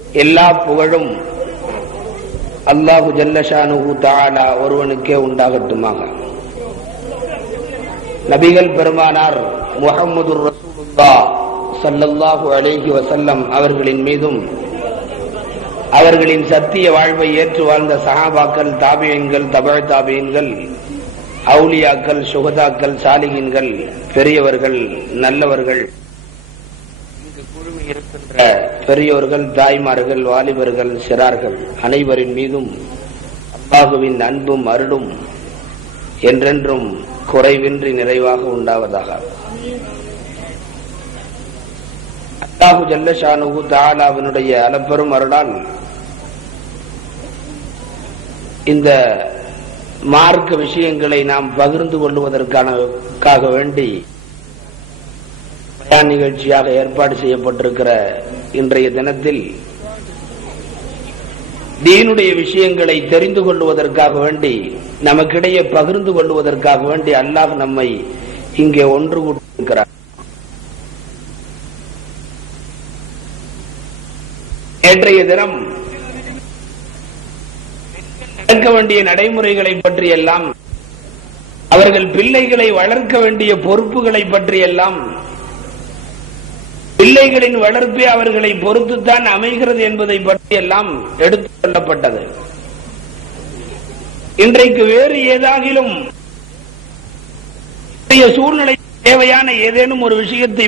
எல்லா புகழும் அல்லாஹு ஜல்லஷானுஹு தஆலா ஒருவனுக்கே உண்டாகட்டுமாக. நபிகள் பெருமானார் முஹம்மதுர் ரசூலுல்லாஹ் ஸல்லல்லாஹு அலைஹி வஸல்லம் அவர்களின் மீதும் அவர்களின் சத்திய வாழ்வை ஏற்று வாழ்ந்த சஹாபாக்கள், தாபியீன்கள், தபஅ தாபியீன்கள், அவுலியாக்கள், சுஹதாக்கள், சாலிஹீன்கள், பெரியவர்கள், நல்லவர்கள், இருக்கின்ற பெரியோர்கள், தாய்மார்கள், வாலிபர்கள், சிறார்கள் அனைவரின் மீதும் அல்லாஹுவின் அன்பும் அருளும் என்றென்றும் குறைவின்றி நிறைவாக உண்டாவதாக. அல்லாஹு ஜல்லஷானுஹு தஆலாவினுடைய அளப்பெரும் அருளால் இந்த மார்க்க விஷயங்களை நாம் பகிர்ந்து கொள்வதற்காக வேண்டி நிகழ்ச்சியாக ஏற்பாடு செய்யப்பட்டிருக்கிற இன்றைய தினத்தில் தீனுடைய விஷயங்களை தெரிந்து கொள்வதற்காக வேண்டி, நமக்கிடையே பகிர்ந்து கொள்வதற்காக வேண்டி அல்லாஹ் நம்மை இங்கே ஒன்று கூட்டியிருக்கிறார். நேற்றைய தினம் நடக்க வேண்டிய நடைமுறைகளை பற்றியெல்லாம், அவர்கள் பிள்ளைகளை வளர்க்க வேண்டிய பொறுப்புகளை பற்றியெல்லாம், பிள்ளைகளின் வளர்ப்பே அவர்களை பொறுத்துத்தான் அமைகிறது என்பதை பற்றியெல்லாம் எடுத்துக் கொள்ளப்பட்டது. இன்றைக்கு வேறு ஏதாகிலும் சூழ்நிலை தேவையான ஏதேனும் ஒரு விஷயத்தை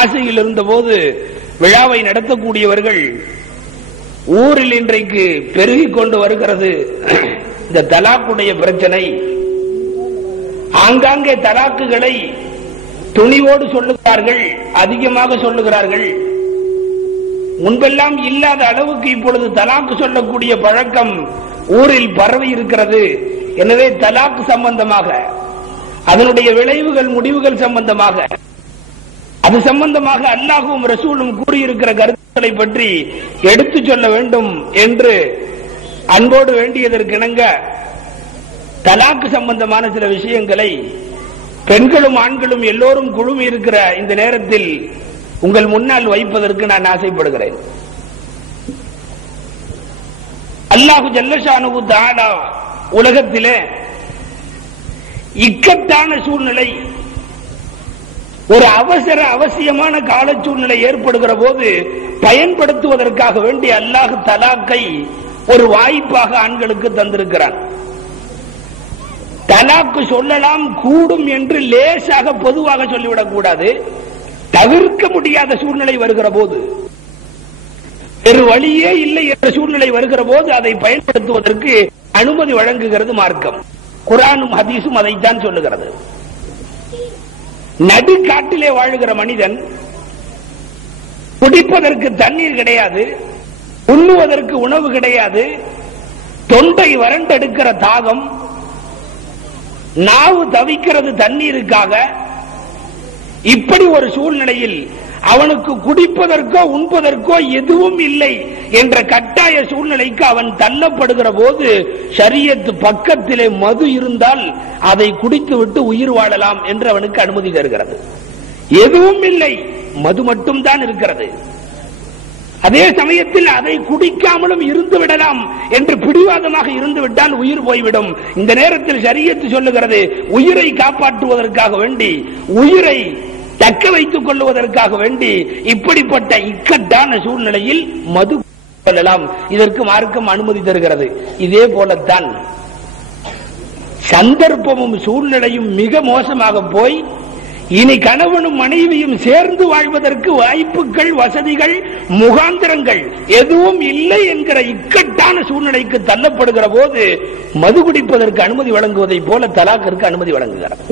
ஆசையில் இருந்தபோது விழாவை நடத்தக்கூடியவர்கள் ஊரில் இன்றைக்கு பெருகிக் கொண்டு வருகிறது இந்த தலாக்குடைய பிரச்சனை. ஆங்காங்கே தலாக்குகளை துணிவோடு சொல்லுகிறார்கள், அதிகமாக சொல்லுகிறார்கள். முன்பெல்லாம் இல்லாத அளவுக்கு இப்பொழுது தலாக்கு சொல்லக்கூடிய பழக்கம் ஊரில் பரவி இருக்கிறது. எனவே தலாக்கு சம்பந்தமாக, அதனுடைய விளைவுகள், முடிவுகள் சம்பந்தமாக, அது சம்பந்தமாக அல்லாஹ்வும் ரசூலும் கூறியிருக்கிற கருத்துக்களை பற்றி எடுத்து சொல்ல வேண்டும் என்று அன்போடு வேண்டியதற்கிணங்க தலாக்கு சம்பந்தமான சில விஷயங்களை பெண்களும் ஆண்களும் எல்லோரும் குழுமி இருக்கிற இந்த நேரத்தில் உங்கள் முன்னால் வைப்பதற்கு நான் ஆசைப்படுகிறேன். அல்லாஹு ஜல்லஷானுஹு தஆலா உலகத்திலே இக்கட்டான சூழ்நிலை, ஒரு அவசியமான கால சூழ்நிலை ஏற்படுகிற போது பயன்படுத்துவதற்காக வேண்டி அல்லாஹ் தலாக்கை ஒரு வாய்ப்பாக ஆண்களுக்கு தந்திருக்கிறான். தலாக்கு சொல்லலாம் கூடும் என்று லேசாக பொதுவாக சொல்லிவிடக் கூடாது. தவிர்க்க முடியாத சூழ்நிலை வருகிற போது, வேறு வழியே இல்லை என்ற சூழ்நிலை வருகிற போது அதை பயன்படுத்துவதற்கு அனுமதி வழங்குகிறது மார்க்கம். குர்ஆனும் ஹதீஸும் அதைத்தான் சொல்லுகிறது. நடுக்காட்டிலே வாழுகிற மனிதன், குடிப்பதற்கு தண்ணீர் கிடையாது, உண்ணுவதற்கு உணவு கிடையாது, தொண்டை வறண்டெடுக்கிற தாகம், நாவு தவிக்கிறது தண்ணீருக்காக. இப்படி ஒரு சூழ்நிலையில் அவனுக்கு குடிப்பதற்கோ உண்பதற்கோ எதுவும் இல்லை என்ற கட்டாய சூழ்நிலைக்கு அவன் தள்ளப்படுகிற போது ஷரியத் பக்கத்திலே மது இருந்தால் அதை குடித்துவிட்டு உயிர் வாழலாம் என்று அவனுக்கு அனுமதி தருகிறது. எதுவும் இல்லை, மது மட்டும்தான் இருக்கிறது. அதே சமயத்தில் அதை குடிக்காமலும் இருந்து விடலாம் என்று பிடிவாதமாக இருந்து விட்டால் உயிர் போய்விடும். இந்த நேரத்தில் ஷரியத் சொல்லுகிறது, உயிரை காப்பாற்றுவதற்காக வேண்டி, உயிரை தக்க வைத்துக் கொள்வதற்காக வேண்டி இப்படிப்பட்ட இக்கட்டான சூழ்நிலையில் மது கொள்ளலாம். இதற்கு மார்க்கம் அனுமதி தருகிறது. இதே போலத்தான் சந்தர்ப்பமும் சூழ்நிலையும் மிக மோசமாக போய் இனி கணவனும் மனைவியும் சேர்ந்து வாழ்வதற்கு வாய்ப்புகள், வசதிகள், முகாந்திரங்கள் எதுவும் இல்லை என்கிற இக்கட்டான சூழ்நிலைக்கு தள்ளப்படுகிற போது மது குடிப்பதற்கு அனுமதி வழங்குவதை போல தலாக்கிற்கு அனுமதி வழங்குகிறார்.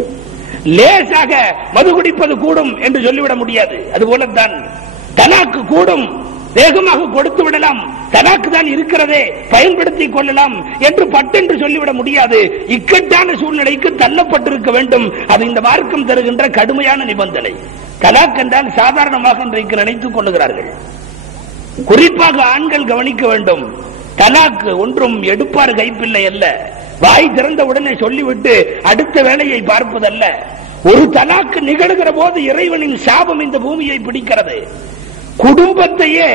லேசாக மது குடிப்பது கூடும் என்று சொல்லிவிட முடியாது. அதுபோலத்தான் தலாக்கு கூடும், வேகமாக கொடுத்து விடலாம், தலாக்கு தான் இருக்கிறதே, பயன்படுத்திக் கொள்ளலாம் என்று பட்டென்று சொல்லிவிட முடியாது. இக்கட்டான சூழ்நிலைக்கு தள்ளப்பட்டிருக்க வேண்டும். அது இந்த மார்க்கம் தருகின்ற கடுமையான நிபந்தனை. தலாக் என்றால் சாதாரணமாக இன்றைக்கு நினைத்துக் கொள்ளுகிறார்கள். குறிப்பாக ஆண்கள் கவனிக்க வேண்டும். தலாக் ஒன்றும் எடுப்பார் கைப்பிள்ளை அல்ல. வாய் திறந்த உடனே சொல்லிவிட்டு அடுத்த வேலையை பார்ப்பதல்ல. ஒரு தலாக்கு நிகழ்கிற போது இறைவனின் சாபம் இந்த பூமியை பிடிக்கிறது. குடும்பத்தையே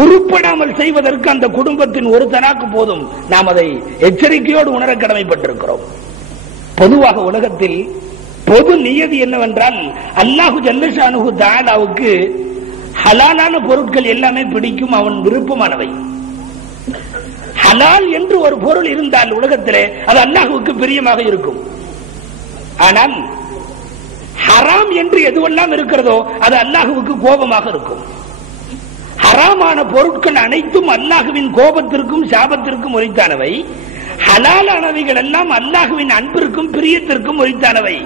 உருப்படாமல் செய்வதற்கு அந்த குடும்பத்தின் ஒரு தலாக்கு போதும். நாம் அதை எச்சரிக்கையோடு உணர கடமைப்பட்டிருக்கிறோம். பொதுவாக உலகத்தில் பொது நியதி என்னவென்றால், அல்லாஹு ஜல்ல ஷானுஹு தஆலாவுக்கு ஹலாலான பொருட்கள் எல்லாமே பிடிக்கும், அவன் விருப்பமானவை. ஹலால் என்று ஒரு பொருள் இருந்தால் உலகத்திலே அது அல்லாஹுவுக்கு பிரியமாக இருக்கும். ஆனால் ஹராம் என்று எதுவெல்லாம் இருக்கிறதோ அது அல்லாஹுவுக்கு கோபமாக இருக்கும். ஹராமான பொருட்கள் அனைத்தும் அல்லாஹுவின் கோபத்திற்கும் சாபத்திற்கும் உரித்தானவை. ஹலாலானவைகள் எல்லாம் அல்லாஹுவின் அன்பிற்கும் பிரியத்திற்கும் உரித்தானவை.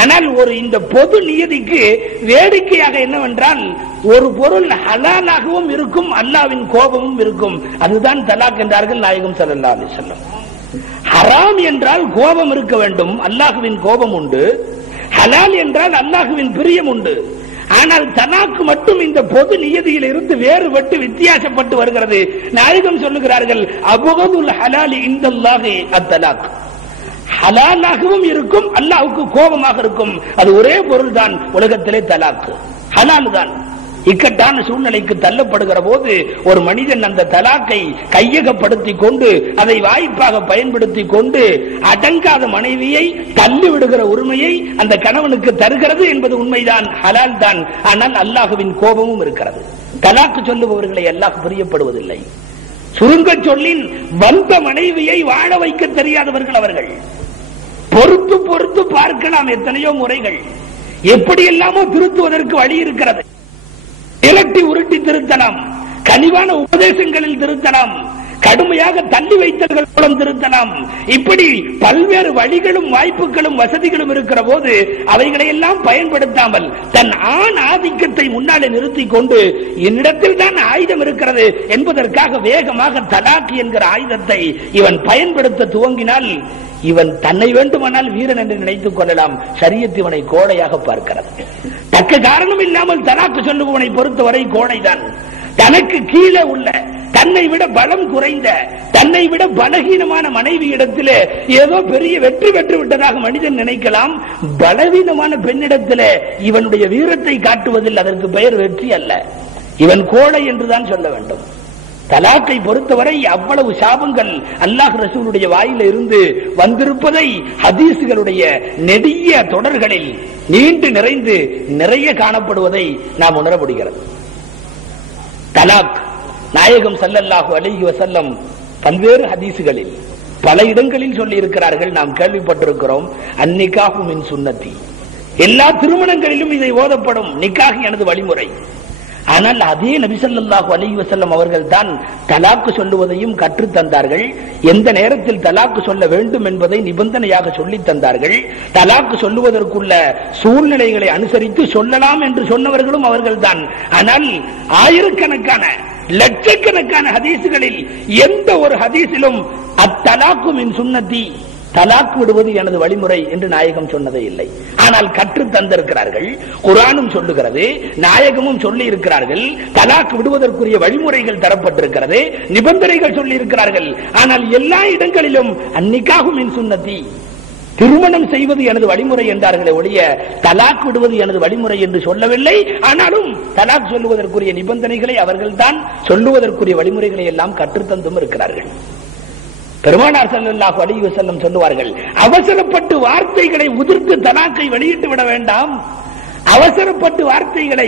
ஆனால் இந்த பொது நியதிக்கு வேடிக்கையாக என்னவென்றால், ஒரு பொருள் ஹலாலாகவும் இருக்கும், அல்லாஹ்வின் கோபமும் இருக்கும். அதுதான் தலாக் என்றார்கள் நாயகம் ஸல்லல்லாஹு அலைஹி வஸல்லம். ஹராம் என்றால் கோபம் இருக்க வேண்டும், அல்லாஹுவின் கோபம் உண்டு. ஹலால் என்றால் அல்லாஹுவின் பிரியம் உண்டு. ஆனால் தலாக்கு மட்டும் இந்த பொது நியதியில் இருந்து வேறுபட்டு வித்தியாசப்பட்டு வருகிறது. நாயகம் சொல்லுகிறார்கள், அபுகதுல் ஹலாலி இன்தல்லாஹி அத்தலாக். ஹலாலாகவும் இருக்கும், அல்லாஹ்வுக்கு கோபமாக இருக்கும். அது ஒரே பொருள் தான் உலகத்திலே தலாக்கு, ஹலால் தான். இக்கட்டான சூழ்நிலைக்கு தள்ளப்படுகிற போது ஒரு மனிதன் அந்த தலாக்கை கையகப்படுத்திக் கொண்டு அதை வாய்ப்பாக பயன்படுத்திக் கொண்டு அடங்காத மனைவியை தள்ளிவிடுகிற உரிமையை அந்த கணவனுக்கு தருகிறது என்பது உண்மைதான், ஹலால் தான். ஆனால் அல்லாஹுவின் கோபமும் இருக்கிறது. தலாக்கு சொல்லுபவர்களை அல்லாஹ் பிரியப்படுவதில்லை. சுருங்க சொல்லின் வந்த மனைவியை வாழ வைக்க தெரியாதவர்கள் அவர்கள். பொறுத்து பொறுத்து பார்க்கலாம் எத்தனையோ முறைகள். எப்படியெல்லாமோ திருத்துவதற்கு வழி இருக்கிறது. இலட்டி உருட்டி திருத்தலாம், கனிவான உபதேசங்களில் திருத்தலாம், கடுமையாக தள்ளி வைத்தல்கள் மூலம் திருத்தலாம். இப்படி பல்வேறு வழிகளும் வாய்ப்புகளும் வசதிகளும் இருக்கிற போது அவைகளை எல்லாம் பயன்படுத்தாமல் தன் ஆண் ஆதிக்கத்தை முன்னாலே நிறுத்திக் கொண்டு என்னிடத்தில் தான் ஆயுதம் இருக்கிறது என்பதற்காக வேகமாக தலாக் என்கிற ஆயுதத்தை இவன் பயன்படுத்த துவங்கினால் இவன் தன்னை வேண்டுமானால் வீரன் என்று நினைத்துக் கொள்ளலாம். ஷரியத் இவனை கோழையாக பார்க்கிறது. தக்க காரணம் இல்லாமல் தலாக்கு சொல்லுபவனை பொறுத்தவரை கோழைதான். தனக்கு கீழே உள்ள, தன்னை விட பலம் குறைந்த, தன்னை விட பலகீனமான மனைவி இடத்திலே ஏதோ பெரிய வெற்றி பெற்று விட்டதாக மனிதன் நினைக்கலாம். பலவீனமான பெண்ணிடத்திலே இவனுடைய வீரத்தை காட்டுவதில் அதற்கு பெயர் வெற்றி அல்ல, இவன் கோழை என்றுதான் சொல்ல வேண்டும். தலாக்கை பொறுத்தவரை அவ்வளவு சாபங்கள் அல்லாஹ் ரசூலுடைய வாயில இருந்து வந்திருப்பதை ஹதீஸ்களுடைய நெடிய தொடர்களில் நீண்டு நிறைந்து நிறைய காணப்படுவதை நாம் உணர முடிகிறது. தலாக் நாயகம் ஸல்லல்லாஹு அலைஹி வஸல்லம் பல்வேறு ஹதீஸ்களில் பல இடங்களில் சொல்லி இருக்கிறார்கள், நாம் கேள்விப்பட்டிருக்கிறோம். அந்நிகாஹு மின் சுன்னத்தி, எல்லா திருமணங்களிலும் இதை ஓதப்படும், நிக்காஹ் எனது வழிமுறை. ஆனால் அதே நபி ஸல்லல்லாஹு அலைஹி வஸல்லம் அவர்கள் தான் தலாக்கு சொல்லுவதையும் கற்றுத் தந்தார்கள். எந்த நேரத்தில் தலாக்கு சொல்ல வேண்டும் என்பதை நிபந்தனையாக சொல்லித் தந்தார்கள். தலாக்கு சொல்லுவதற்குள்ள சூழ்நிலைகளை அனுசரித்து சொல்லலாம் என்று சொன்னவர்களும் அவர்கள் தான். ஆனால் ஆயிரக்கணக்கான லட்சக்கணக்கான ஹதீசுகளில் எந்த ஒரு ஹதீஸிலும் அத்தலாக்கு மின் சுன்னத்தி, தலாக் விடுவது எனது வழிமுறை என்று நாயகம் சொன்னதே இல்லை. ஆனால் கற்று தந்திருக்கிறார்கள். குர்ஆனும் சொல்லுகிறது, நாயகமும் சொல்லி இருக்கிறார்கள். தலாக் விடுவதற்குரிய வழிமுறைகள் தரப்பட்டிருக்கிறது, நிபந்தனைகள் சொல்லி இருக்கிறார்கள். ஆனால் எல்லா இடங்களிலும் அன்னிக்காஹு மின் சுன்னத்தி, திருமணம் செய்வது எனது வழிமுறை என்றார்களே ஒழிய தலாக் விடுவது எனது வழிமுறை என்று சொல்லவில்லை. ஆனாலும் தலாக் சொல்லுவதற்குரிய நிபந்தனைகளை அவர்கள் தான் சொல்லுவதற்குரிய வழிமுறைகளை எல்லாம் கற்றுத்தந்தும் இருக்கிறார்கள். பெருமானார் ஸல்லல்லாஹு அலைஹி வஸல்லம் சொல்லுவார்கள், அவசரப்பட்டு வார்த்தைகளை உதிர்த்து தலாக்கை வெளியிட்டு விட வேண்டாம். அவசரப்பட்டு வார்த்தைகளை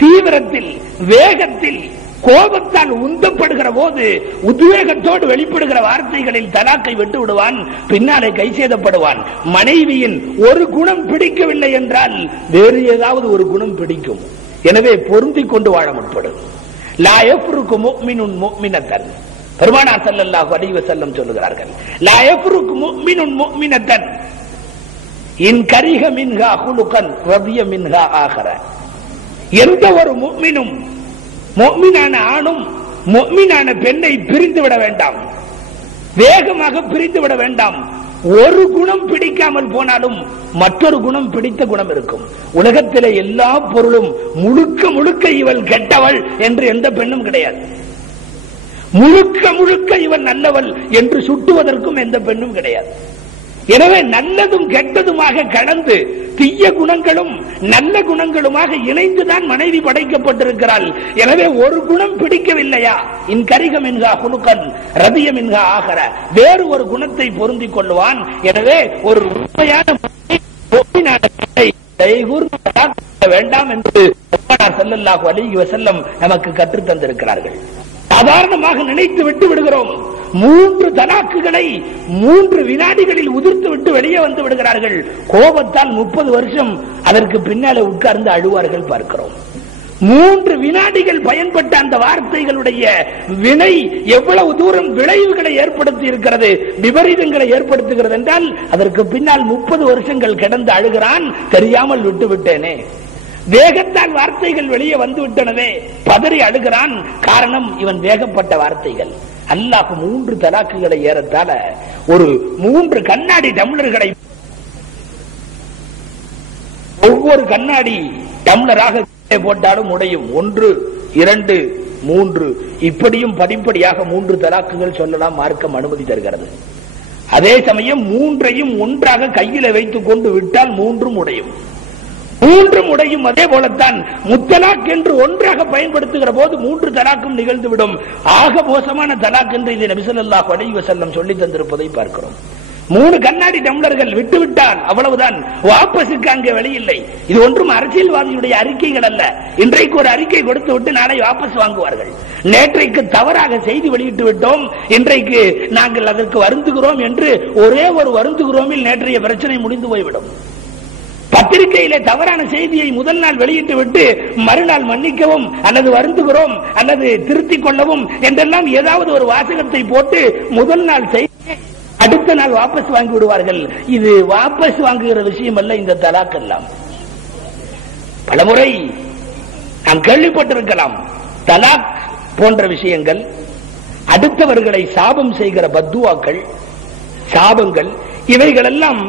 தீவிரத்தில், வேகத்தில், கோபத்தால் உந்தப்படுகிற போது உத்வேகத்தோடு வெளிப்படுகிற வார்த்தைகளில் தலாக்கை விட்டு விடுவான், பின்னாலே கை சேதப்படுவான். மனைவியின் ஒரு குணம் பிடிக்கவில்லை என்றால் வேறு ஏதாவது ஒரு குணம் பிடிக்கும். எனவே பொருந்திக் கொண்டு வாழ முற்படும். லா யஃப்ருக்கு முஃமினுன் முஃமினத்தன், பெருமானார் ஸல்லல்லாஹு அலைஹி வஸல்லம் சொல்லுகிறார்கள், லா யஃப்ருக்கு முஃமினுன் முஃமினத்தன் இன் கரிஹ மின்ஹா குலுகன் ரதிய மின்ஹா ஆகர. எந்த ஒரு முஃமினும், முஃமினான ஆணும் முஃமினான பெண்ணை பிரிந்து விட வேண்டாம், வேகமாக பிரிந்து விட வேண்டாம். ஒரு குணம் பிடிக்காமல் போனாலும் மற்றொரு குணம் பிடித்த குணம் இருக்கும். உலகத்திலே எல்லா பொருளும் முழுக்க முழுக்க இவள் கெட்டவள் என்று எந்த பெண்ணும் கிடையாது. முழுக்க முழுக்க இவன் நல்லவள் என்று சுட்டுவதற்கும் எந்த பெண்ணும் கிடையாது. எனவே நல்லதும் கெட்டதுமாக கலந்து தீய குணங்களும் நல்ல குணங்களுமாக இணைந்துதான் மனைவி படைக்கப்பட்டிருக்கிறாள். எனவே ஒரு குணம் பிடிக்கவில்லையா, இன்கரிக மின்ஹா குலுக்கன் ரதிய மின்ஹா ஆகர, வேறு ஒரு குணத்தை பொருந்திக் கொள்வான். எனவே ஒரு உண்மையான வேண்டாம் என்று ஸல்லல்லாஹு அலைஹி வஸல்லம் நமக்கு கற்றுத் தந்திருக்கிறார்கள். சாதாரணமாக நினைத்து விட்டு விடுகிறோம். 3 தலாக்குகளை 3 வினாடிகளில் உதிர்த்து விட்டு வெளியே வந்து விடுகிறார்கள். கோபத்தால் 30 வருஷம் அதற்கு பின்னாலே உட்கார்ந்து அழுவார்கள் பார்க்கிறோம். 3 வினாடிகள் பயன்பட்ட அந்த வார்த்தைகளுடைய வினை எவ்வளவு தூரம் விளைவுகளை ஏற்படுத்தி இருக்கிறது, விபரீதங்களை ஏற்படுத்துகிறது என்றால் அதற்கு பின்னால் 30 வருஷங்கள் கிடந்து அழுகிறான். தெரியாமல் விட்டு விட்டேனே, வேகத்தால் வார்த்தைகள் வெளியே வந்து விட்டனவே, பதறி அழுகிறான். காரணம் இவன் வேகப்பட்ட வார்த்தைகள். அல்லாஹ் 3 தலாக்குகளை ஏறத்தால ஒரு 3 கண்ணாடி டம்ளர்களை ஒவ்வொரு கண்ணாடி டம்ளராக போட்டாலும் உடையும். 1, 2, 3 இப்படியும் படிப்படியாக 3 தலாக்குகள் சொல்லலாம். மார்க்கம் அனுமதி தருகிறது. அதே சமயம் 3ஐயும் ஒன்றாக கையில வைத்துக் கொண்டு விட்டால் 3 உடையும். 3 உடையும். அதே போலத்தான் முத்தலாக் என்று ஒன்றாக பயன்படுத்துகிற போது 3 தலாக்கும் நிகழ்ந்துவிடும். ஆக மோசமான தலாக் என்று இதை நபி ஸல்லல்லாஹு அலைஹி வஸல்லம் சொல்லி தந்திருப்பதை பார்க்கிறோம். 3 கண்ணாடி டம்ளர்கள் விட்டுவிட்டால் அவ்வளவுதான், வாபஸுக்கு அங்கே வழியில்லை. இது ஒன்றும் அரசியல்வாதியுடைய அறிக்கைகள் அல்ல. இன்றைக்கு ஒரு அறிக்கை கொடுத்து விட்டு நாளை வாபஸ் வாங்குவார்கள். நேற்றைக்கு தவறாக செய்தி வெளியிட்டு விட்டோம், இன்றைக்கு நாங்கள் அதற்கு வருந்துகிறோம் என்று ஒரே ஒரு வருந்துகிறோமில் நேற்றைய பிரச்சனை முடிந்து போய்விடும். பத்திரிகையிலே தவறான செய்தியை முதல் நாள் வெளியிட்டு விட்டு மறுநாள் மன்னிக்கவும் அல்லது வருந்துகிறோம் அல்லது திருத்திக் கொள்ளவும் என்றெல்லாம் ஏதாவது ஒரு வாசகத்தை போட்டு முதல் நாள் செய்தி அடுத்த நாள் வாபஸ் வாங்கி விடுவார்கள். இது வாபஸ் வாங்குகிற விஷயம் அல்ல. இந்த தலாக் எல்லாம் பலமுறை நாம் கேள்விப்பட்டிருக்கலாம். தலாக் போன்ற விஷயங்கள், அடுத்தவர்களை சாபம் செய்கிற பத்துவாக்கள், சாபங்கள், இவைகள் எல்லாம்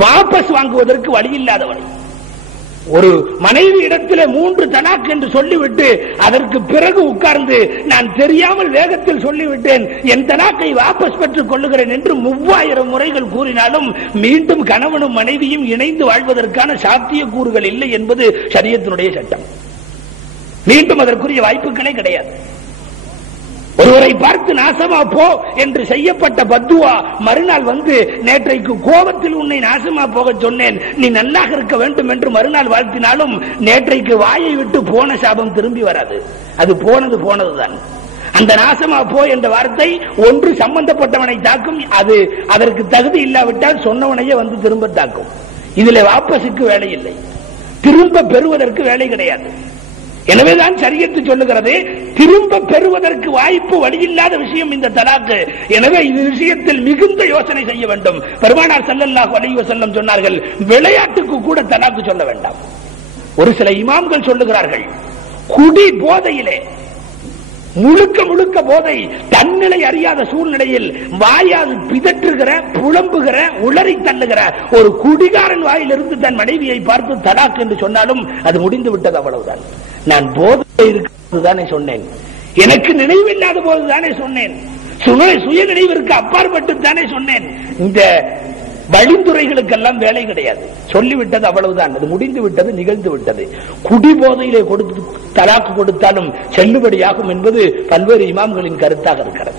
வாபஸ் வாங்குவதற்கு வழி இல்லாதவரை. ஒரு மனைவி இடத்துல 3 தலாக் என்று சொல்லிவிட்டு அதற்கு பிறகு உட்கார்ந்து நான் தெரியாமல் வேகத்தில் சொல்லிவிட்டேன், என் தலாக்கை வாபஸ் பெற்றுக் கொள்ளுகிறேன் என்று 3000 முறைகள் கூறினாலும் மீண்டும் கணவனும் மனைவியும் இணைந்து வாழ்வதற்கான சாத்திய கூறுகள் இல்லை என்பது ஷரியத்தினுடைய சட்டம். மீண்டும் அதற்குரிய வாய்ப்புகளே கிடையாது. ஒருவரை பார்த்து நாசமா போ என்று செய்யப்பட்ட பத்துவா மறுநாள் வந்து நேற்றைக்கு கோபத்தில் உன்னை நாசமா போக சொன்னேன், நீ நல்லாக இருக்க வேண்டும் என்று மறுநாள் வாழ்த்தினாலும் நேற்றைக்கு வாயை விட்டு போன சாபம் திரும்பி வராது. அது போனதுதான். அந்த நாசமா போ என்ற வார்த்தை ஒன்று சம்பந்தப்பட்டவனை தாக்கும், அது அதற்கு தகுதி இல்லாவிட்டால் சொன்னவனையே வந்து திரும்ப தாக்கும். இதுல வாபஸுக்கு வேலை இல்லை, திரும்ப பெறுவதற்கு வேலை கிடையாது. எனவேதான் ஷரியத்து சொல்லுகிறது, திரும்ப பெறுவதற்கு வாய்ப்பு வழியில்லாத விஷயம் இந்த தலாக்கு. எனவே இந்த விஷயத்தில் மிகுந்த யோசனை செய்ய வேண்டும். பெருமானார் ஸல்லல்லாஹு அலைஹி வஸல்லம் சொன்னார்கள், விளையாட்டுக்கு கூட தலாக்கு சொல்ல வேண்டாம். ஒரு சில இமாம்கள் சொல்லுகிறார்கள், குடி போதையிலே முழுக்க முழுக்க போதை, தன்னிலை அறியாத சூழ்நிலையில் வாயாது பிதற்றுகிற, புலம்புகிற, உளறி தள்ளுகிற ஒரு குடிகாரன் வாயிலிருந்து தன் மனைவியை பார்த்து தலாக் என்று சொன்னாலும் அது முடிந்து விட்டது, அவ்வளவுதான். நான் போதை இருக்கிறதுதானே சொன்னேன், எனக்கு நினைவில்லாத போதுதானே சொன்னேன், சுய நினைவிற்கு அப்பாற்பட்டு தானே சொன்னேன். இந்த வழிந்துரைகளுக்கெல்லாம் வேலை கிடையாது. சொல்லிவிட்டது அவ்வளவுதான், அது முடிந்து விட்டது, நிகழ்ந்து விட்டது. குடி போதையிலே கொடுத்து தலாக்கு கொடுத்தாலும் செல்லுபடியாகும் என்பது பல்வேறு இமாம்களின் கருத்தாக இருக்கிறது.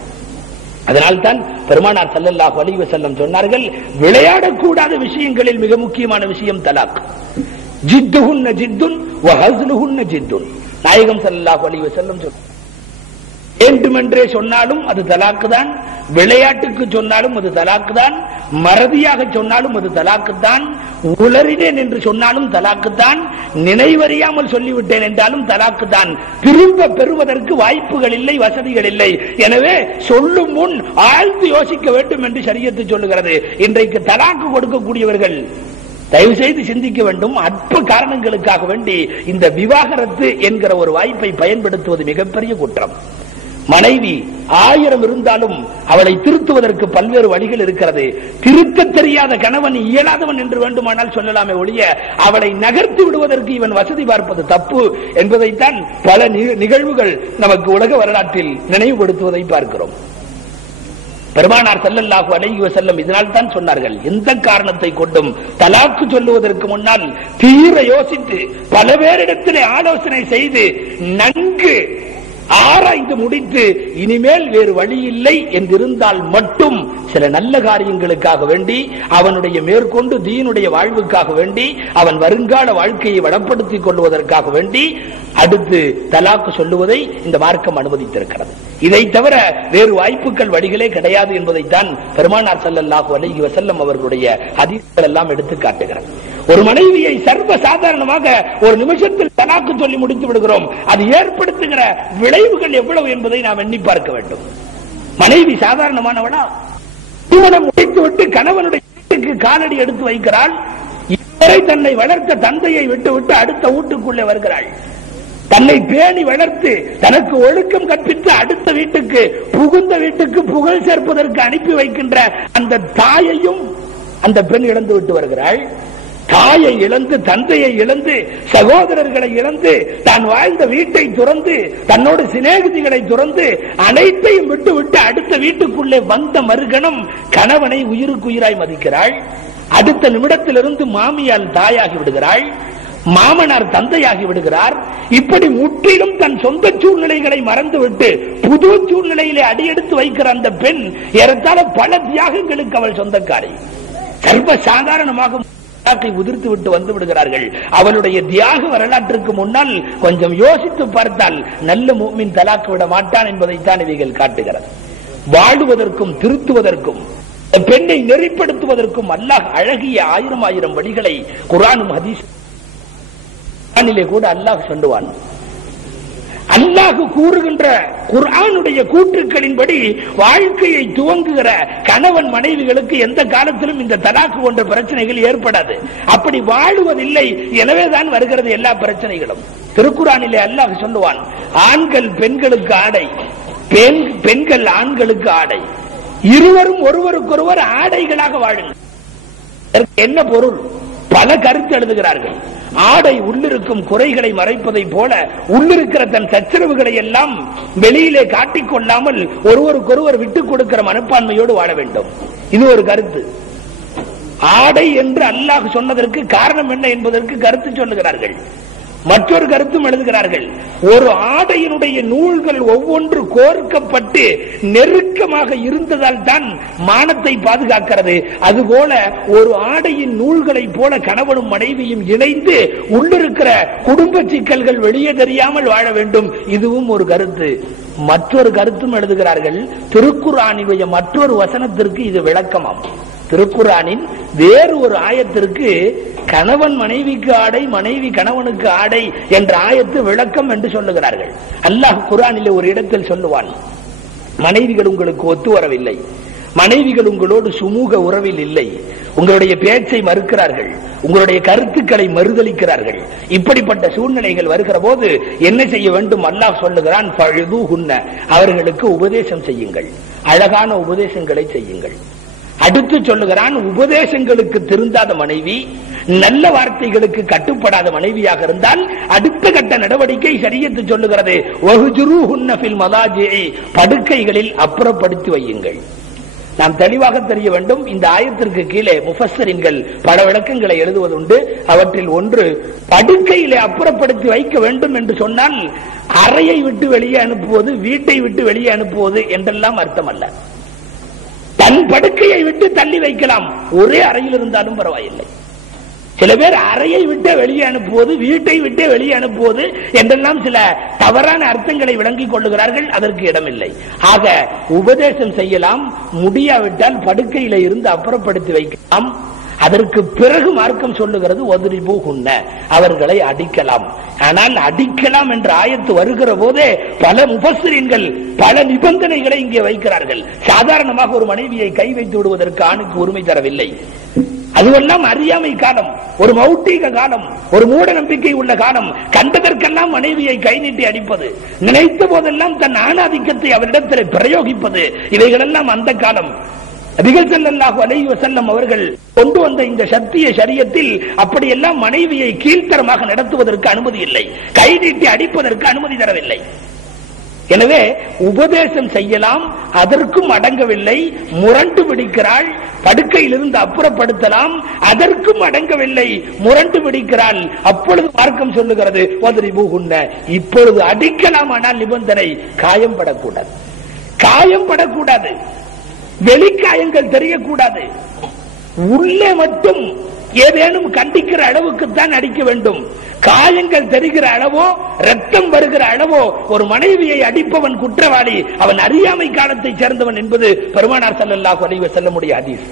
அதனால்தான் பெருமானார் ஸல்லல்லாஹு அலைஹி வஸல்லம் சொன்னார்கள், விளையாடக்கூடாத விஷயங்களில் மிக முக்கியமான விஷயம் தலாக். ஜித்துஹுன்ன ஜித்துன் வ ஹஸ்லுஹுன்ன ஜித்துன். நாயகம் ஸல்லல்லாஹு அலைஹி வஸல்லம் சொன்னார், வேண்டுமென்றே சொன்னாலும் அது தலாக்கு தான், விளையாட்டுக்கு சொன்னாலும் அது தலாக்கு தான், மறதியாக சொன்னாலும் அது தலாக்கு தான், உளறினேன் என்று சொன்னாலும் தலாக்கு தான், நினைவறியாமல் சொல்லிவிட்டேன் என்றாலும் தலாக்கு தான். திரும்ப பெறுவதற்கு வாய்ப்புகள் இல்லை, வசதிகள் இல்லை. எனவே சொல்லும் முன் ஆழ்ந்து யோசிக்க வேண்டும் என்று ஷரியத்து சொல்லுகிறது. இன்றைக்கு தலாக்கு கொடுக்கக்கூடியவர்கள் தயவு செய்து சிந்திக்க வேண்டும். அற்ப காரணங்களுக்காக வேண்டி இந்த விவாகரத்து என்கிற ஒரு வாய்ப்பை பயன்படுத்துவது மிகப்பெரிய குற்றம். மனைவி 1000 இருந்தாலும் அவளை திருத்துவதற்கு பல்வேறு வழிகள் இருக்கிறது. திருத்த தெரியாத கணவன் இயலாதவன் என்று வேண்டுமானால் சொல்லலாமே ஒழிய அவளை நகர்த்தி விடுவதற்கு இவன் வசதி பார்ப்பது தப்பு என்பதைத்தான் பல நிகழ்வுகள் நமக்கு உலக வரலாற்றில் நினைவுபடுத்துவதை பார்க்கிறோம். பெருமானார் ஸல்லல்லாஹு அலைஹி வஸல்லம் இதனால் தான் சொன்னார்கள், எந்த காரணத்தை கொண்டும் தலாக்கு சொல்லுவதற்கு முன்னால் தீர யோசித்து பல பேரிடத்திலே ஆலோசனை செய்து நன்கு ஆராய்ந்து முடித்து இனிமேல் வேறு வழி இல்லை என்றிருந்தால் மட்டும் சில நல்ல காரியங்களுக்காக வேண்டி, அவனுடைய மேற்கொண்டு தீனுடைய வாழ்வுக்காக வேண்டி, அவன் வருங்கால வாழ்க்கையை வளப்படுத்திக் கொள்வதற்காக வேண்டி அடுத்து தலாக்கு சொல்லுவதை இந்த மார்க்கம் அனுமதித்திருக்கிறது. இதை தவிர வேறு வாய்ப்புகள் வழிகளே கிடையாது என்பதைத்தான் பெருமானார் ஸல்லல்லாஹு அலைஹி வஸல்லம் அவர்களுடைய ஹதீஸ்கள் எல்லாம் எடுத்து காட்டுகிறது. ஒரு மனைவியை சர்வ சாதாரணமாக ஒரு நிமிஷத்தில் தலாக்கு சொல்லி முடித்து விடுகிறோம். அது ஏற்படுத்துகிற விளைவுகள் எவ்வளவு என்பதை நாம் எண்ணி பார்க்க வேண்டும். மனைவி சாதாரணமானவளா? திருமணம் முடித்துவிட்டு கணவனுடைய வீட்டுக்கு காலடி எடுத்து வைக்கிறாள். இதுவரை தன்னை வளர்த்த தந்தையை விட்டுவிட்டு அடுத்த வீட்டுக்குள்ளே வருகிறாள். தன்னை பேணி வளர்த்து தனக்கு ஒழுக்கம் கற்பித்து அடுத்த வீட்டுக்கு, புகுந்த வீட்டுக்கு புகழ் சேர்ப்பதற்கு அனுப்பி வைக்கின்ற அந்த தாயையும் அந்த பெண் இழந்து விட்டு வருகிறாள். தாயை இழந்து, தந்தையை இழந்து, சகோதரர்களை இழந்து, தான் வாழ்ந்த வீட்டை துறந்து, தன்னோடு சிநேகிதிகளை துறந்து, அனைத்தையும் விட்டு விட்டு அடுத்த வீட்டுக்குள்ளே வந்த மறுகணம் கணவனை உயிருக்கு உயிராய் மதிக்கிறாள். அடுத்த நிமிடத்திலிருந்து மாமியால் தாயாகி விடுகிறாள், மாமனார் தந்தையாகி விடுகிறார். இப்படி முற்றிலும் தன் சொந்த சூழ்நிலைகளை மறந்துவிட்டு புது சூழ்நிலையிலே அடியெடுத்து வைக்கிற அந்த பெண் ஏறத்தாழ பல தியாகங்களுக்கு அவள் சொந்தக்காரி. சர்வ சாதாரணமாக உதிர்த்து விட்டு வந்து விடுகிறார்கள். அவளுடைய தியாக வரலாற்றுக்கு முன்னால் கொஞ்சம் யோசித்து பார்த்தால் நல்ல முஃமின் தலாக்கு விட மாட்டான் என்பதைத்தான் இவைகள் காட்டுகிறது. வாழுவதற்கும் திருத்துவதற்கும் பெண்ணை நெறிப்படுத்துவதற்கும் அல்லாஹ் அழகிய ஆயிரம் ஆயிரம் வழிகளை குர்ஆனும் ஹதீஸிலே கூட அல்லாஹ் சொல்லுவான். அல்லாஹ் கூறுகின்ற குர்ஆனுடைய கூற்றுக்களின்படி வாழ்க்கையை துவங்குகிற கணவன் மனைவிகளுக்கு எந்த காலத்திலும் இந்த தலாக்கு போன்ற பிரச்சனைகள் ஏற்படாது. அப்படி வாழுவதில்லை, எனவேதான் வருகிறது எல்லா பிரச்சனைகளும். திருக்குர்ஆனிலே அல்லாஹ் சொல்லுவான், ஆண்கள் பெண்களுக்கு ஆடை, பெண்கள் ஆண்களுக்கு ஆடை, இருவரும் ஒருவருக்கொருவர் ஆடைகளாக வாழுங்கள். என்ன பொருள்? பல கருத்து எழுதுகிறார்கள். ஆடை உள்ளிருக்கும் குறைகளை மறைப்பதை போல உள்ளிருக்கிற தன் சச்சரவுகளை எல்லாம் வெளியிலே காட்டிக்கொள்ளாமல் ஒருவருக்கொருவர் விட்டுக் கொடுக்கிற மனப்பான்மையோடு வாழ வேண்டும். இது ஒரு கருத்து. ஆடை என்று அல்லாஹ் சொன்னதற்கு காரணம் என்ன என்பதற்கு கருத்து சொல்லுகிறார்கள். மற்றொரு கருத்தும் எழுதுகிறார்கள். ஒரு ஆடையினுடைய நூல்கள் ஒவ்வொன்று கோர்க்கப்பட்டு நெருக்கமாக இருந்ததால் தான் மானத்தை பாதுகாக்கிறது. அதுபோல ஒரு ஆடையின் நூல்களை போல கணவனும் மனைவியும் இணைந்து உள்ளிருக்கிற குடும்ப சிக்கல்கள் வெளியே தெரியாமல் வாழ வேண்டும். இதுவும் ஒரு கருத்து. மற்றொரு கருத்தும் எழுதுகிறார்கள். திருக்குர்ஆனினுடைய மற்றொரு வசனத்திற்கு இது விளக்கமாம். திருக்குர்ஆனின் வேறு ஒரு ஆயத்திற்கு கணவன் மனைவிக்கு ஆடை, மனைவி கணவனுக்கு ஆடை என்ற ஆயத்து விளக்கம் என்று சொல்லுகிறார்கள். அல்லாஹ் குர்ஆனிலே ஒரு இடத்தில் சொல்லுவான், மனைவிகள் உங்களுக்கு ஒத்து வரவில்லை, மனைவிகள் உங்களோடு சுமூக உறவில் இல்லை, உங்களுடைய பேச்சை மறுக்கிறார்கள், உங்களுடைய கருத்துக்களை மறுதளிக்கிறார்கள். இப்படிப்பட்ட சூழ்நிலைகள் வருகிற போது என்ன செய்ய வேண்டும்? அல்லாஹ் சொல்லுகிறான், ஃபஅதுஹுன்ன, அவர்களுக்கு உபதேசம் செய்யுங்கள், அழகான உபதேசங்களை செய்யுங்கள். அடுத்து சொல்லுகிறான், உபதேசங்களுக்கு திருந்தாத மனைவி, நல்ல வார்த்தைகளுக்கு கட்டுப்படாத மனைவியாக இருந்தால் அடுத்த கட்ட நடவடிக்கை ஷரியத்து சொல்லுகிறது, வஹ்ஜுருஹுன்ன ஃபில் மதாஜிஇ, படுக்கைகளில் அப்புறப்படுத்தி வையுங்கள். நாம் தெளிவாக தெரிய வேண்டும். இந்த ஆயத்திற்கு கீழே முஃபஸ்ஸிரீன்கள் பல விளக்கங்களை எழுதுவதுண்டு. அவற்றில் ஒன்று, படுக்கையிலே அப்புறப்படுத்தி வைக்க வேண்டும் என்று சொன்னால் அறையை விட்டு வெளியே அனுப்புவது, வீட்டை விட்டு வெளியே அனுப்புவது என்றெல்லாம் அர்த்தம் அல்ல. தன் படுக்கையை விட்டு தள்ளி வைக்கலாம், ஒரே அறையில் இருந்தாலும் பரவாயில்லை. சில பேர் அறையை விட்டு வெளியே அனுப்புவது, வீட்டை விட்டு வெளியே அனுப்புவது என்றெல்லாம் சில தவறான அர்த்தங்களை விளங்கிக் கொள்ளுகிறார்கள். அதற்கு இடமில்லை. ஆக உபதேசம் செய்யலாம், முடியாவிட்டால் படுக்கையில இருந்து அப்புறப்படுத்தி வைக்கலாம். அதற்கு பிறகு மார்க்கம் சொல்லுகிறது, வதுரிபூஹுன்ன, அவர்களை அடிக்கலாம். ஆனால் அடிக்கலாம் என்ற ஆயத்து வருகிற போதே பல முஃபஸ்ஸிரீன்கள் பல நிபந்தனைகளை இங்கே வைக்கிறார்கள். சாதாரணமாக ஒரு மனைவியை கை வைத்து விடுவதற்கு ஆணுக்கு உரிமை தரவில்லை. அதுவெல்லாம் அறியாமை காலம், ஒரு மௌட்டிக காலம், ஒரு மூட நம்பிக்கை உள்ள காலம். கண்டதற்கெல்லாம் மனைவியை கை நீட்டி அடிப்பது, நினைத்த போதெல்லாம் தன் ஆணாதிக்கத்தை அவரிடத்தில் பிரயோகிப்பது, இவைகளெல்லாம் அந்த காலம். நபிகள் ஸல்லல்லாஹு அலைஹி வஸல்லம் அவர்கள் கொண்டு வந்த இந்த சத்திய ஷரியத்தில் அப்படியெல்லாம் மனைவியை கீழ்த்தரமாக நடத்துவதற்கு அனுமதி இல்லை, கை நீட்டி அடிப்பதற்கு அனுமதி தரவில்லை. எனவே உபதேசம் செய்யலாம், அதற்கும் அடங்கவில்லை, முரண்டு பிடிக்கிறாள். படுக்கையிலிருந்து அப்புறப்படுத்தலாம், அதற்கும் அடங்கவில்லை, முரண்டு பிடிக்கிறாள். அப்பொழுது மார்க்கம் சொல்லுகிறது இப்பொழுது அடிக்கலாம், ஆனால் நிபந்தனை காயம் படக்கூடாது. காயம் படக்கூடாது, வெளிக்காயங்கள் தெரியக்கூடாது. உள்ளே மட்டும் ஏதேனும் கண்டிக்கிற அளவுக்குத்தான் அடிக்க வேண்டும். காயங்கள் தெரிகிற அளவோ, ரத்தம் வருகிற அளவோ ஒரு மனைவியை அடிப்பவன் குற்றவாளி, அவன் அறியாமை காலத்தை சேர்ந்தவன் என்பது பெருமானார் ஸல்லல்லாஹு அலைஹி வஸல்லமுடைய ஹதீஸ்.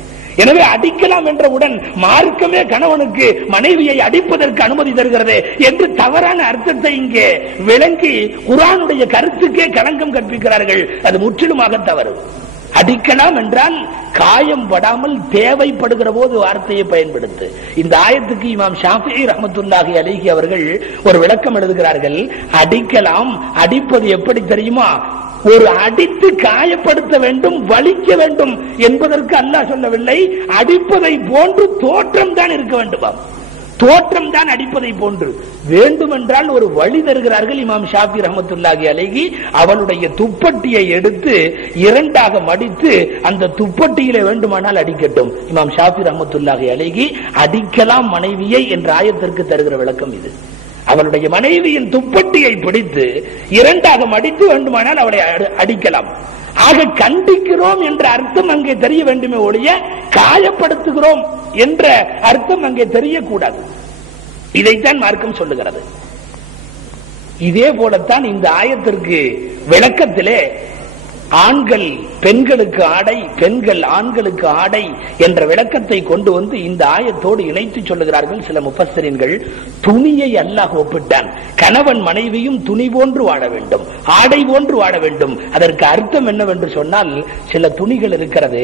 எனவே அடிக்கலாம் என்றவுடன் மார்க்கமே கணவனுக்கு மனைவியை அடிப்பதற்கு அனுமதி தருகிறது என்று தவறான அர்த்தத்தை இங்கே விளங்கி குர்ஆனுடைய கருத்துக்கே களங்கம் கற்பிக்கிறார்கள். அது முற்றிலுமாக தவறு. அடிக்கலாம் என்றால் காயம் படாமல் தேவைப்படுகிற போது வார்த்தையை பயன்படுத்து. இந்த ஆயத்துக்கு இமாம் ஷாஃபிஈ ரஹ்மத்துல்லாஹி அலைஹி அவர்கள் ஒரு விளக்கம் எழுதுகிறார்கள். அடிக்கலாம், அடிப்பது எப்படி தெரியுமா? ஒரு அடித்து காயப்படுத்த வேண்டும், வலிக்க வேண்டும் என்பதற்கு அல்லாஹ் சொல்லவில்லை. அடிப்பதை போன்று தோற்றம் தான் இருக்க வேண்டுமா? தோற்றம் தான் அடிப்பதை போன்று வேண்டுமென்றால் ஒரு வழி தருகிறார்கள் இமாம் ஷாஃபி ரஹ்மத்துல்லாஹி அலைஹி. அவளுடைய துப்பட்டியை எடுத்து இரண்டாக மடித்து அந்த துப்பட்டியிலே வேண்டுமானால் அடிக்கட்டும். இமாம் ஷாஃபி ரஹ்மத்துல்லாஹி அலைஹி அடிக்கலாம் மனைவியை என்ற ஆயத்திற்கு தருகிற விளக்கம் இது. அவளுடைய மனைவியின் துப்பட்டியை பிடித்து இரண்டாக மடித்து வேண்டுமானால் அவளை அடிக்கலாம். ஆக கண்டிக்கிறோம் என்ற அர்த்தம் அங்கே தெரிய வேண்டுமே ஒழிய காயப்படுத்துகிறோம் என்ற அர்த்தம் அங்கே தெரியக்கூடாது. இதைத்தான் மார்க்கம் சொல்லுகிறது. இதே போலத்தான் இந்த ஆயத்திற்கு விளக்கத்திலே ஆண்கள் பெண்களுக்கு ஆடை, பெண்கள் ஆண்களுக்கு ஆடை என்ற விளக்கத்தை கொண்டு வந்து இந்த ஆயத்தோடு இணைத்து சொல்லுகிறார்கள் சில முஃபஸ்ஸிரீன்கள். துணியை அல்லாஹ் ஒப்பிட்டான். கணவன் மனைவியும் துணி போன்று வாழ வேண்டும், ஆடை போன்று வாழ வேண்டும். அதற்கு அர்த்தம் என்னவென்று சொன்னால், சில துணிகள் இருக்கிறது,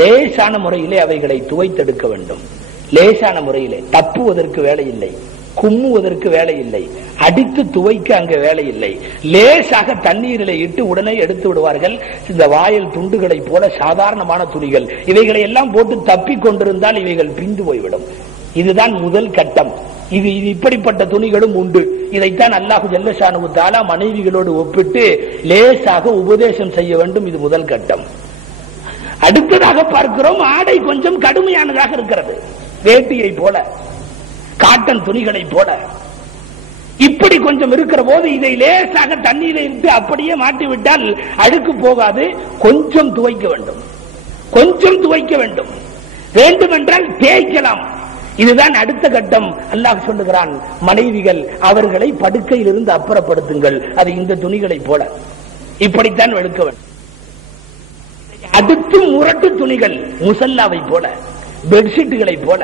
லேசான முறையிலே அவைகளை துவைத்தெடுக்க வேண்டும். லேசான முறையிலே தப்புவதற்கு வேலை இல்லை, கும்முவதற்கு வேலை இல்லை, அடித்து துவைக்க அங்கே வேலை இல்லை. லேசாக தண்ணீரிலே இட்டு உடனே எடுத்து விடுவார்கள். இந்த வாயில் துண்டுகளை போல சாதாரணமான துணிகள், இவைகளை எல்லாம் போட்டு தப்பி கொண்டிருந்தால் இவைகள் பிந்து போய்விடும். இதுதான் முதல் கட்டம். இது இப்படிப்பட்ட துணிகளும் உண்டு. இதைத்தான் அல்லாஹு ஜல்ல ஷானஹு தஆலா மனைவிகளோடு ஒப்பிட்டு லேசாக உபதேசம் செய்ய வேண்டும். இது முதல் கட்டம். அடுத்ததாக பார்க்கிறோம், ஆடை கொஞ்சம் கடுமையானதாக இருக்கிறது. வேட்டியை போல, காட்டன் துணிகளை போல இப்படி கொஞ்சம் இருக்கிற போது இதை லேசாக தண்ணீரை இட்டு அப்படியே மாட்டிவிட்டால் அழுக்கு போகாது. கொஞ்சம் துவைக்க வேண்டும், கொஞ்சம் துவைக்க வேண்டும். வேண்டுமென்றால் தேய்க்கலாம். இதுதான் அடுத்த கட்டம். அல்லாஹ் சொல்லுகிறான், மனைவிகள் அவர்களை படுக்கையிலிருந்து அப்புறப்படுத்துங்கள். அது இந்த துணிகளை போல இப்படித்தான் வெளுக்க வேண்டும். அடுத்து முரட்டு துணிகள், முசல்லாவை போல, பெட்ஷீட்டுகளை போல,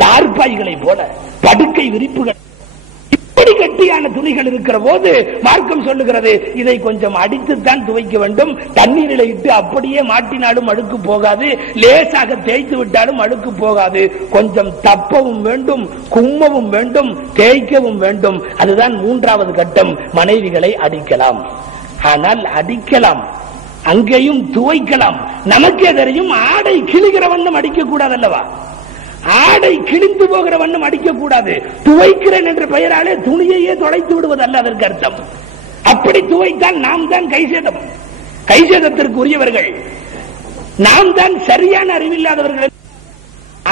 தார்பாய்களை போல, படுக்கை விரிப்புகள், இப்படி கட்டியான துணிகள் இருக்கிற போது மார்க்கம் சொல்லுகிறது, இதை கொஞ்சம் அடித்துத்தான் துவைக்க வேண்டும். தண்ணீரில் இட்டு அப்படியே மாட்டினாலும் அழுக்கு போகாது, லேசாக தேய்த்து விட்டாலும் அழுக்கு போகாது. கொஞ்சம் தப்பவும் வேண்டும், கும்மவும் வேண்டும், தேய்க்கவும் வேண்டும். அதுதான் மூன்றாவது கட்டம். மனைவிகளை அடிக்கலாம். ஆனால் அடிக்கலாம், அங்கேயும் துவைக்கலாம். நமக்கே தெரியும், ஆடை கிழிகிற வண்ணம் அடிக்க கூடாது அல்லவா? ஆடை கிழிந்து போகிற வண்ணம் அடிக்க கூடாது. துவைக்கிறேன் என்ற பெயராலே துணியையே தொலைத்து விடுவது அல்ல அதற்கு அர்த்தம். அப்படி துவைத்தால் நாம் தான் கைசேதம், கைசேதத்திற்கு உரியவர்கள். நாம் தான் சரியான அறிவில்லாதவர்கள்.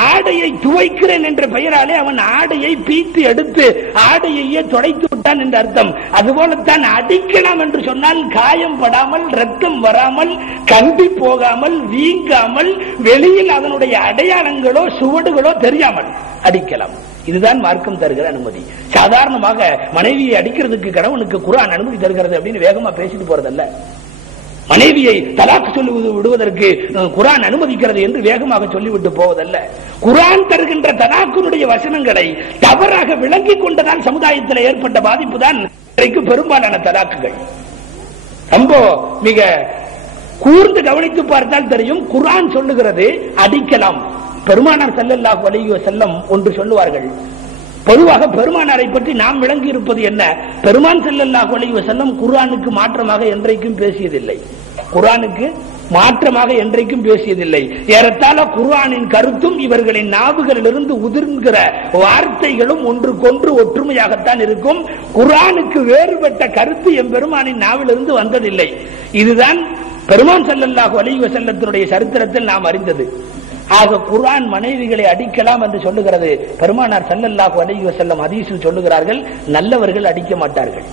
ஆடையை துவைக்கிறேன் என்ற பெயராலே அவன் ஆடையை பீத்து எடுத்து ஆடையையே தொடைத்து விட்டான் என்ற அர்த்தம். அதுபோலத்தான் அடிக்கலாம் என்று சொன்னால் காயம் படாமல், ரத்தம் வராமல், கம்பி போகாமல், வீங்காமல், வெளியில் அதனுடைய அடையாளங்களோ சுவடுகளோ தெரியாமல் அடிக்கலாம். இதுதான் மார்க்கம் தருகிற அனுமதி. சாதாரணமாக மனைவியை அடிக்கிறதுக்கு கணவனுக்கு குர்ஆன் அனுமதி தருகிறது அப்படின்னு வேகமா பேசிட்டு போறதல்ல. மனைவியை தலாக் சொல்லி விடுவதற்கு குர்ஆன் அனுமதிக்கிறது என்று வேகமாக சொல்லிவிட்டு போவதல்ல. குர்ஆன் தருகின்ற தலாக்கினுடைய வசனங்களை தவறாக விளங்கிக் கொண்டதால் சமுதாயத்தில் ஏற்பட்ட பாதிப்பு தான் இன்றைக்கு பெரும்பாலான தலாக்குகள். ரொம்ப மிக கூர்ந்து கவனித்து பார்த்தால் தெரியும், குர்ஆன் சொல்லுகிறது அடிக்கலாம். பெருமானார் ஸல்லல்லாஹு அலைஹி வஸல்லம் ஒன்று சொல்லுவார்கள். பொதுவாக பெருமானாரை பற்றி நாம் விளங்கி இருப்பது என்ன? பெருமான் ஸல்லல்லாஹு அலைஹி வஸல்லம் குர்ஆனுக்கு மாற்றமாக என்றைக்கும் பேசியதில்லை. குர்ஆனுக்கு மாற்றமாக என்றைக்கும் பேசியதில்லை. ஏறத்தாழ குர்ஆனின் கருத்தும் இவர்களின் நாவுகளிலிருந்து உதிர்கிற வார்த்தைகளும் ஒன்றுக்கொன்று ஒற்றுமையாகத்தான் இருக்கும். குர்ஆனுக்கு வேறுபட்ட கருத்து எம்பெருமானின் நாவிலிருந்து வந்ததில்லை. இதுதான் பெருமான் ஸல்லல்லாஹு அலைஹி வஸல்லத்தினுடைய சரித்திரத்தில் நாம் அறிந்தது. ஆக குர்ஆன் மனைவிகளை அடிக்கலாம் என்று சொல்லுகிறது. பெருமானார் ஸல்லல்லாஹு அலைஹி வஸல்லம் ஹதீஸில் சொல்லுகிறார்கள், நல்லவர்கள் அடிக்க மாட்டார்கள்,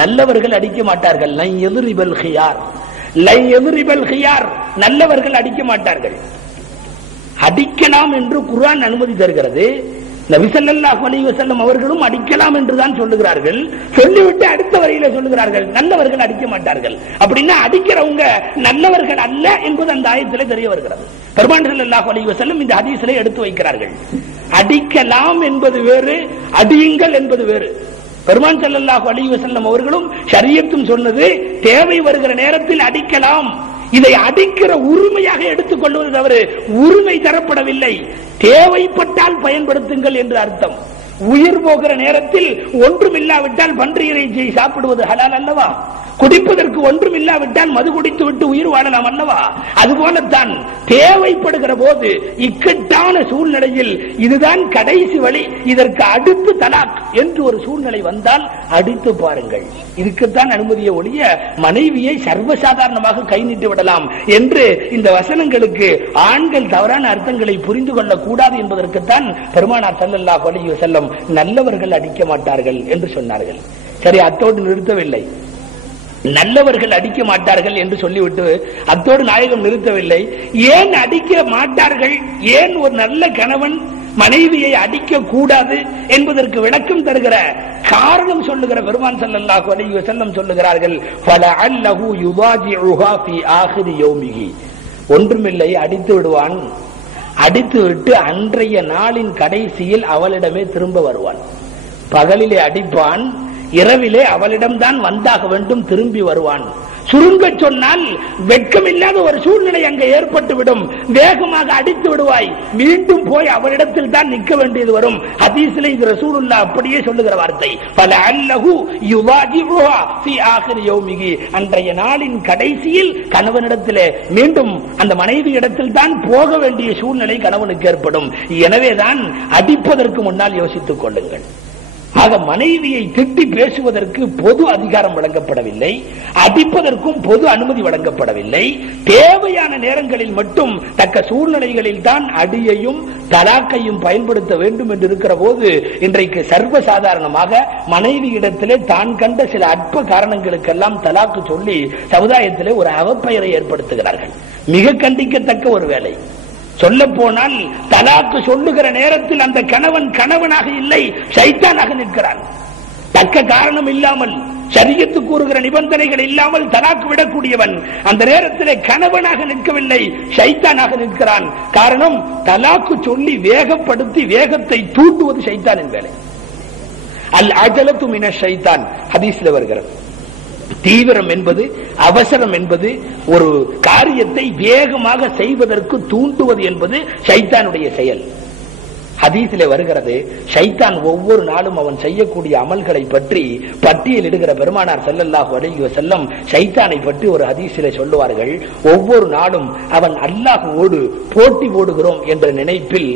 நல்லவர்கள் அடிக்க மாட்டார்கள். லன் யத்ரிபல் கியார், லன் யத்ரிபல் கியார், நல்லவர்கள் அடிக்க மாட்டார்கள். அடிக்கலாம் என்று குர்ஆன் அனுமதி தருகிறது. நபி ஸல்லல்லாஹு அலைஹி வஸல்லம் அவர்களும் அடிக்கலாம் என்றுதான் சொல்லுகிறார்கள். சொல்லிவிட்டு அடுத்த வரியில சொல்லுகிறார்கள், நல்லவர்கள் அடிக்க மாட்டார்கள். அப்படின்னா அடிக்கிறவங்க நல்லவர்கள் அல்ல என்பது அந்த ஆயத்திலே தெரிய வருகிறது. பெருமான் ஸல்லல்லாஹு அலைஹி வஸல்லம் இந்த ஹதீஸிலே எடுத்து வைக்கிறார்கள். அடிக்கலாம் என்பது வேறு, அடியுங்கள் என்பது வேறு. பெருமான் ஸல்லல்லாஹு அலைஹி வஸல்லம் அவர்களும் ஷரியத்தும் சொன்னது தேவை வருகிற நேரத்தில் அடிக்கலாம். இதை அடிக்கிற உரிமையாக எடுத்துக் கொள்வது தவறு. உரிமை தரப்படவில்லை, தேவைப்பட்டால் பயன்படுத்துங்கள் என்று அர்த்தம். உயிர் போகிற நேரத்தில் ஒன்றுமில்லாவிட்டால் பன்றி இறைச்சியை சாப்பிடுவது ஹலால் அல்லவா? குடிப்பதற்கு ஒன்றும் இல்லாவிட்டால் மது குடித்து விட்டு உயிர் வாழலாம் அல்லவா? அதுபோலத்தான் தேவைப்படுகிற போது இக்கட்டான சூழ்நிலையில் இதுதான் கடைசி வழி, இதற்கு அடுத்து தலாக் என்று ஒரு சூழ்நிலை வந்தால் அடித்து பாருங்கள். இதுக்குத்தான் அனுமதியை ஒழிய மனைவியை சர்வசாதாரணமாக கை நீட்டி விடலாம் என்று இந்த வசனங்களுக்கு ஆண்கள் தவறான அர்த்தங்களை புரிந்து கொள்ளக் கூடாது என்பதற்குத்தான் பெருமானார் ஸல்லல்லாஹு அலைஹி வஸல்லம் நல்லவர்கள் அடிக்க மாட்டார்கள் என்று சொன்னார்கள். சரி, அத்தோடு நிறுத்தவில்லை. நல்லவர்கள் அடிக்க மாட்டார்கள் என்று சொல்லிவிட்டு அத்தோடு நாயகம் நிறுத்தவில்லை. ஏன் அடிக்க மாட்டார்கள், ஏன் ஒரு நல்ல கணவன் மனைவியை அடிக்க கூடாது என்பதற்கு விளக்கம் தருகிற காரணம் சொல்லுகிற பெருமான் ஸல்லல்லாஹு அலைஹி வஸல்லம் சொல்லுகிறார்கள், ஃபலஅல்லஹு யுவாஜிஉஹா ஃபீ ஆகிரி யௌமிஹி. ஒன்றுமில்லை, அடித்து விடுவான். அடித்துவிட்டு அன்றைய நாளின் கடைசியில் அவளிடமே திரும்ப வருவான். பகலிலே அடிப்பான், இரவிலே அவளிடம்தான் வந்தாக வேண்டும், திரும்பி வருவான். சுருங்க சொன்னால் வெட்கமில்லாத ஒரு சூழ்நிலை அங்கே ஏற்பட்டுவிடும். வேகமாக அடித்து விடுவாய், மீண்டும் போய் அவரிடத்தில் தான் நிற்க வேண்டியது வரும். ஹதீஸிலே இது ரசூலுல்லாஹ் அப்படியே சொல்லுகிற வார்த்தை. ஃபலஅல்லஹு யுவாஜிஉஹா ஃபீ ஆகிரி யௌமிஹி. அன்றைய நாளின் கடைசியில் கணவனிடத்திலே மீண்டும் அந்த மனைவி இடத்தில் தான் போக வேண்டிய சூழ்நிலை கணவனுக்கு ஏற்படும். எனவேதான் அடிப்பதற்கு முன்னால் யோசித்துக் கொள்ளுங்கள். ஆக மனைவியை திட்டி பேசுவதற்கு பொது அதிகாரம் வழங்கப்படவில்லை, அடிப்பதற்கும் பொது அனுமதி வழங்கப்படவில்லை. தேவையான நேரங்களில் மட்டும் தக்க சூழ்நிலைகளில் தான் அடியையும் தலாக்கையும் பயன்படுத்த வேண்டும் என்று இருக்கிற போது இன்றைக்கு சர்வசாதாரணமாக மனைவி இடத்திலே தான் கண்ட சில அற்ப காரணங்களுக்கெல்லாம் தலாக்கு சொல்லி சமுதாயத்திலே ஒரு அவப்பெயரை ஏற்படுத்துகிறார்கள். மிக கண்டிக்கத்தக்க ஒரு வேலை. சொல்ல போனால் தலாக்கு சொல்லுகிற நேரத்தில் அந்த கணவன் கணவனாக இல்லை, ஷைத்தானாக நிற்கிறான். தக்க காரணம் இல்லாமல், ஷரியத்து கூறுகிற நிபந்தனைகள் இல்லாமல் தலாக்கு விடக்கூடியவன் அந்த நேரத்திலே கணவனாக நிற்கவில்லை, ஷைத்தானாக நிற்கிறான். காரணம், தலாக்கு சொல்லி வேகப்படுத்தி வேகத்தை தூண்டுவது ஷைத்தானின் வேலை. அல் அஜலத்து மின ஷைத்தான் ஹதீஸ்ல வருகிறது. தீவிரம் என்பது, அவசரம் என்பது, ஒரு காரியத்தை வேகமாக செய்வதற்கு தூண்டுவது என்பது ஷைத்தானுடைய செயல். ஹதீஸிலே வருகிறது, ஷைத்தான் ஒவ்வொரு நாளும் அவன் செய்யக்கூடிய அமல்களை பற்றி பட்டியலிடுகிற பெருமானார் ஸல்லல்லாஹு அலைஹி வஸல்லம் ஷைத்தானை பற்றி ஒரு ஹதீஸிலே சொல்லுவார்கள், ஒவ்வொரு நாளும் அவன் அல்லாஹ்வோடு போட்டி போடுகிறோம் என்ற நினைப்பில்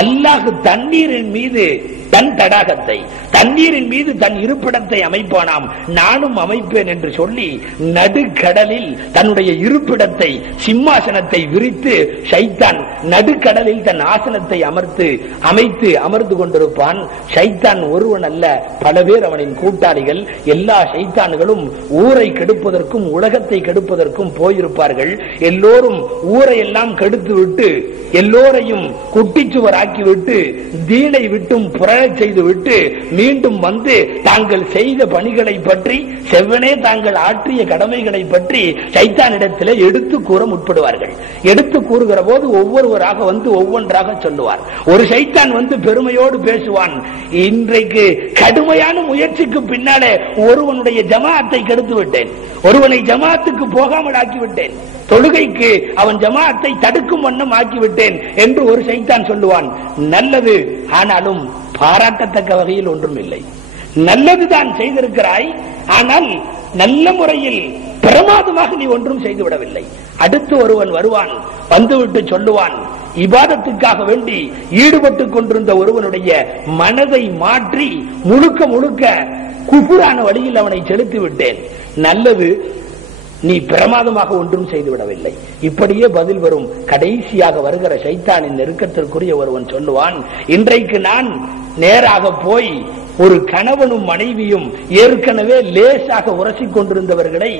அல்லாஹ் தண்ணீரின் மீது தன் தடாகத்தை, தண்ணீரின் மீது தன் இருப்பிடத்தை அமைப்பானாம், நானும் அமைப்பேன் என்று சொல்லி நடுக்கடலில் தன்னுடைய இருப்பிடத்தை, சிம்மாசனத்தை விரித்து ஷைத்தான் நடுக்கடலில் தன் ஆசனத்தை அமைத்து அமர்ந்து கொண்டிருப்பான். ஷைத்தான் ஒருவன் அல்ல, பல பேர் அவனின் கூட்டாளிகள். எல்லா ஷைத்தான்களும் ஊரை கெடுப்பதற்கும் உலகத்தை கெடுப்பதற்கும் போயிருப்பார்கள். எல்லோரும் ஊரை எல்லாம் கெடுத்து விட்டு, எல்லோரையும் குட்டிச்சுவராக்கிவிட்டு, தீனை விட்டும் புரளச் செய்துவிட்டு மீண்டும் வந்து தாங்கள் செய்த பணிகளை பற்றி, செவ்வனே தாங்கள் ஆற்றிய கடமைகளை பற்றி ஷைத்தானிடத்திலே எடுத்து கூற முற்படுவார்கள். எடுத்து கூறுகிற போது ஒவ்வொருவராக வந்து ஒவ்வொன்றாக சொல்லுவார். ஒரு ஷைத்தான் வந்து பெருமையோடு பேசுவான், இன்றைக்கு கடுமையான முயற்சிக்கு பின்னாலே ஒருவனுடைய ஜமாஅத்தை கெடுத்து விட்டேன், ஒருவனை ஜமாஅத்துக்கு போகாமல் ஆக்கிவிட்டேன், தொழுகைக்கு அவன் ஜமாஅத்தை தடுக்கும் வண்ணம் ஆக்கிவிட்டேன் என்று ஒரு ஷைத்தான் சொல்லுவான். நல்லது, ஆனாலும் பாராட்டத்தக்க வகையில் ஒன்றும் இல்லை. நல்லதுதான் செய்திருக்கிறாய், ஆனால் நல்ல முறையில் பிரமாதமாக நீ ஒன்றும் செய்துவிடவில்லை. அடுத்து ஒருவன் வருவான், வந்துவிட்டு சொல்லுவான், இபாதத்துக்காக வேண்டி ஈடுபட்டுக் கொண்டிருந்த ஒருவனுடைய மனதை மாற்றி முழுக்க முழுக்க குஃபுரான வழியில் அவனை செலுத்தி விட்டேன். நல்லது, நீ பிரமாதமாக ஒன்றும் செய்துவிடவில்லை. இப்படியே பதில் வரும். கடைசியாக வருகிற சைத்தானின் நெருக்கத்திற்குரிய ஒருவன் சொல்லுவான், இன்றைக்கு நான் நேராக போய் ஒரு கணவனும் மனைவியும் ஏற்கனவே லேசாக உரசிக் கொண்டிருந்தவர்களை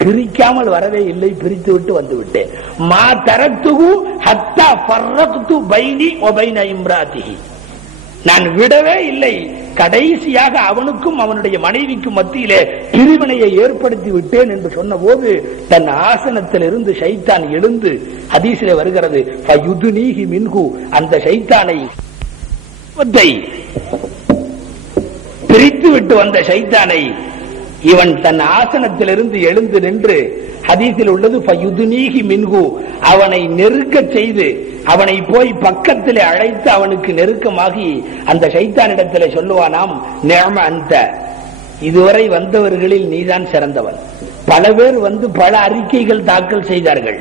பிரிக்காமல் வரவே இல்லை, பிரித்து விட்டு வந்து விட்டேன். மா தரத்துகு ஹத்தா ஃபர்ரக்து பைனி வ பைன இம்ராதிஹி, நான் விடவே இல்லை, கடைசியாக அவனுக்கும் அவனுடைய மனைவிக்கும் மத்தியிலே பிரிவினையை ஏற்படுத்தி விட்டேன் என்று சொன்ன போது தன் ஆசனத்தில் இருந்து ஷைத்தான் எழுந்து, ஹதீஸிலே வருகிறது, ஃபயுதுனீஹி மின்ஹு, அந்த ஷைத்தானை பிரித்து விட்டு வந்த ஷைத்தானை இவன் தன் ஆசனத்திலிருந்து எழுந்து நின்று, ஹதீஸில் உள்ளது ஃபயுதுனீஹி மின்ஹு, அவனை நெருக்க செய்து அவனை போய் பக்கத்திலே அழைத்து அவனுக்கு நெருக்கமாகி அந்த ஷைத்தானிடத்திலே சொல்லுவானாம், நிஅம அன்த, இதுவரை வந்தவர்களில் நீதான் சிறந்தவன். பல பேர் வந்து பல அறிக்கைகள் தாக்கல் செய்தார்கள்,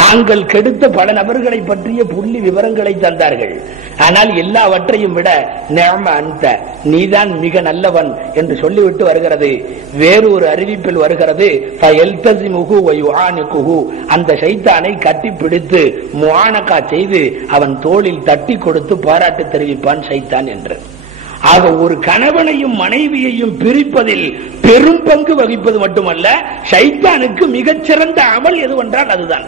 தாங்கள் கெடுத்த பல நபர்களை பற்றிய புள்ளி விவரங்களை தந்தார்கள். ஆனால் எல்லாவற்றையும் விட நிஅம அன்த, நீதான் மிக நல்லவன் என்று சொல்லிவிட்டு வருகிறது. வேறு ஒரு அறிவிப்பில் வருகிறது, ஃபயல்தஸிமுஹு வ யுஆனிகுஹு, அந்த ஷைத்தானை கட்டிப்பிடித்து முஆனகா செய்து அவன் தோளில் தட்டி கொடுத்து பாராட்டு தெரிவிப்பான் ஷைத்தான் என்று. ஆக ஒரு கணவனையும் மனைவியையும் பிரிப்பதில் பெரும் பங்கு வகிப்பது மட்டுமல்ல, ஷைத்தானுக்கு மிகச்சிறந்த அமல் எதுவென்றால் அதுதான்.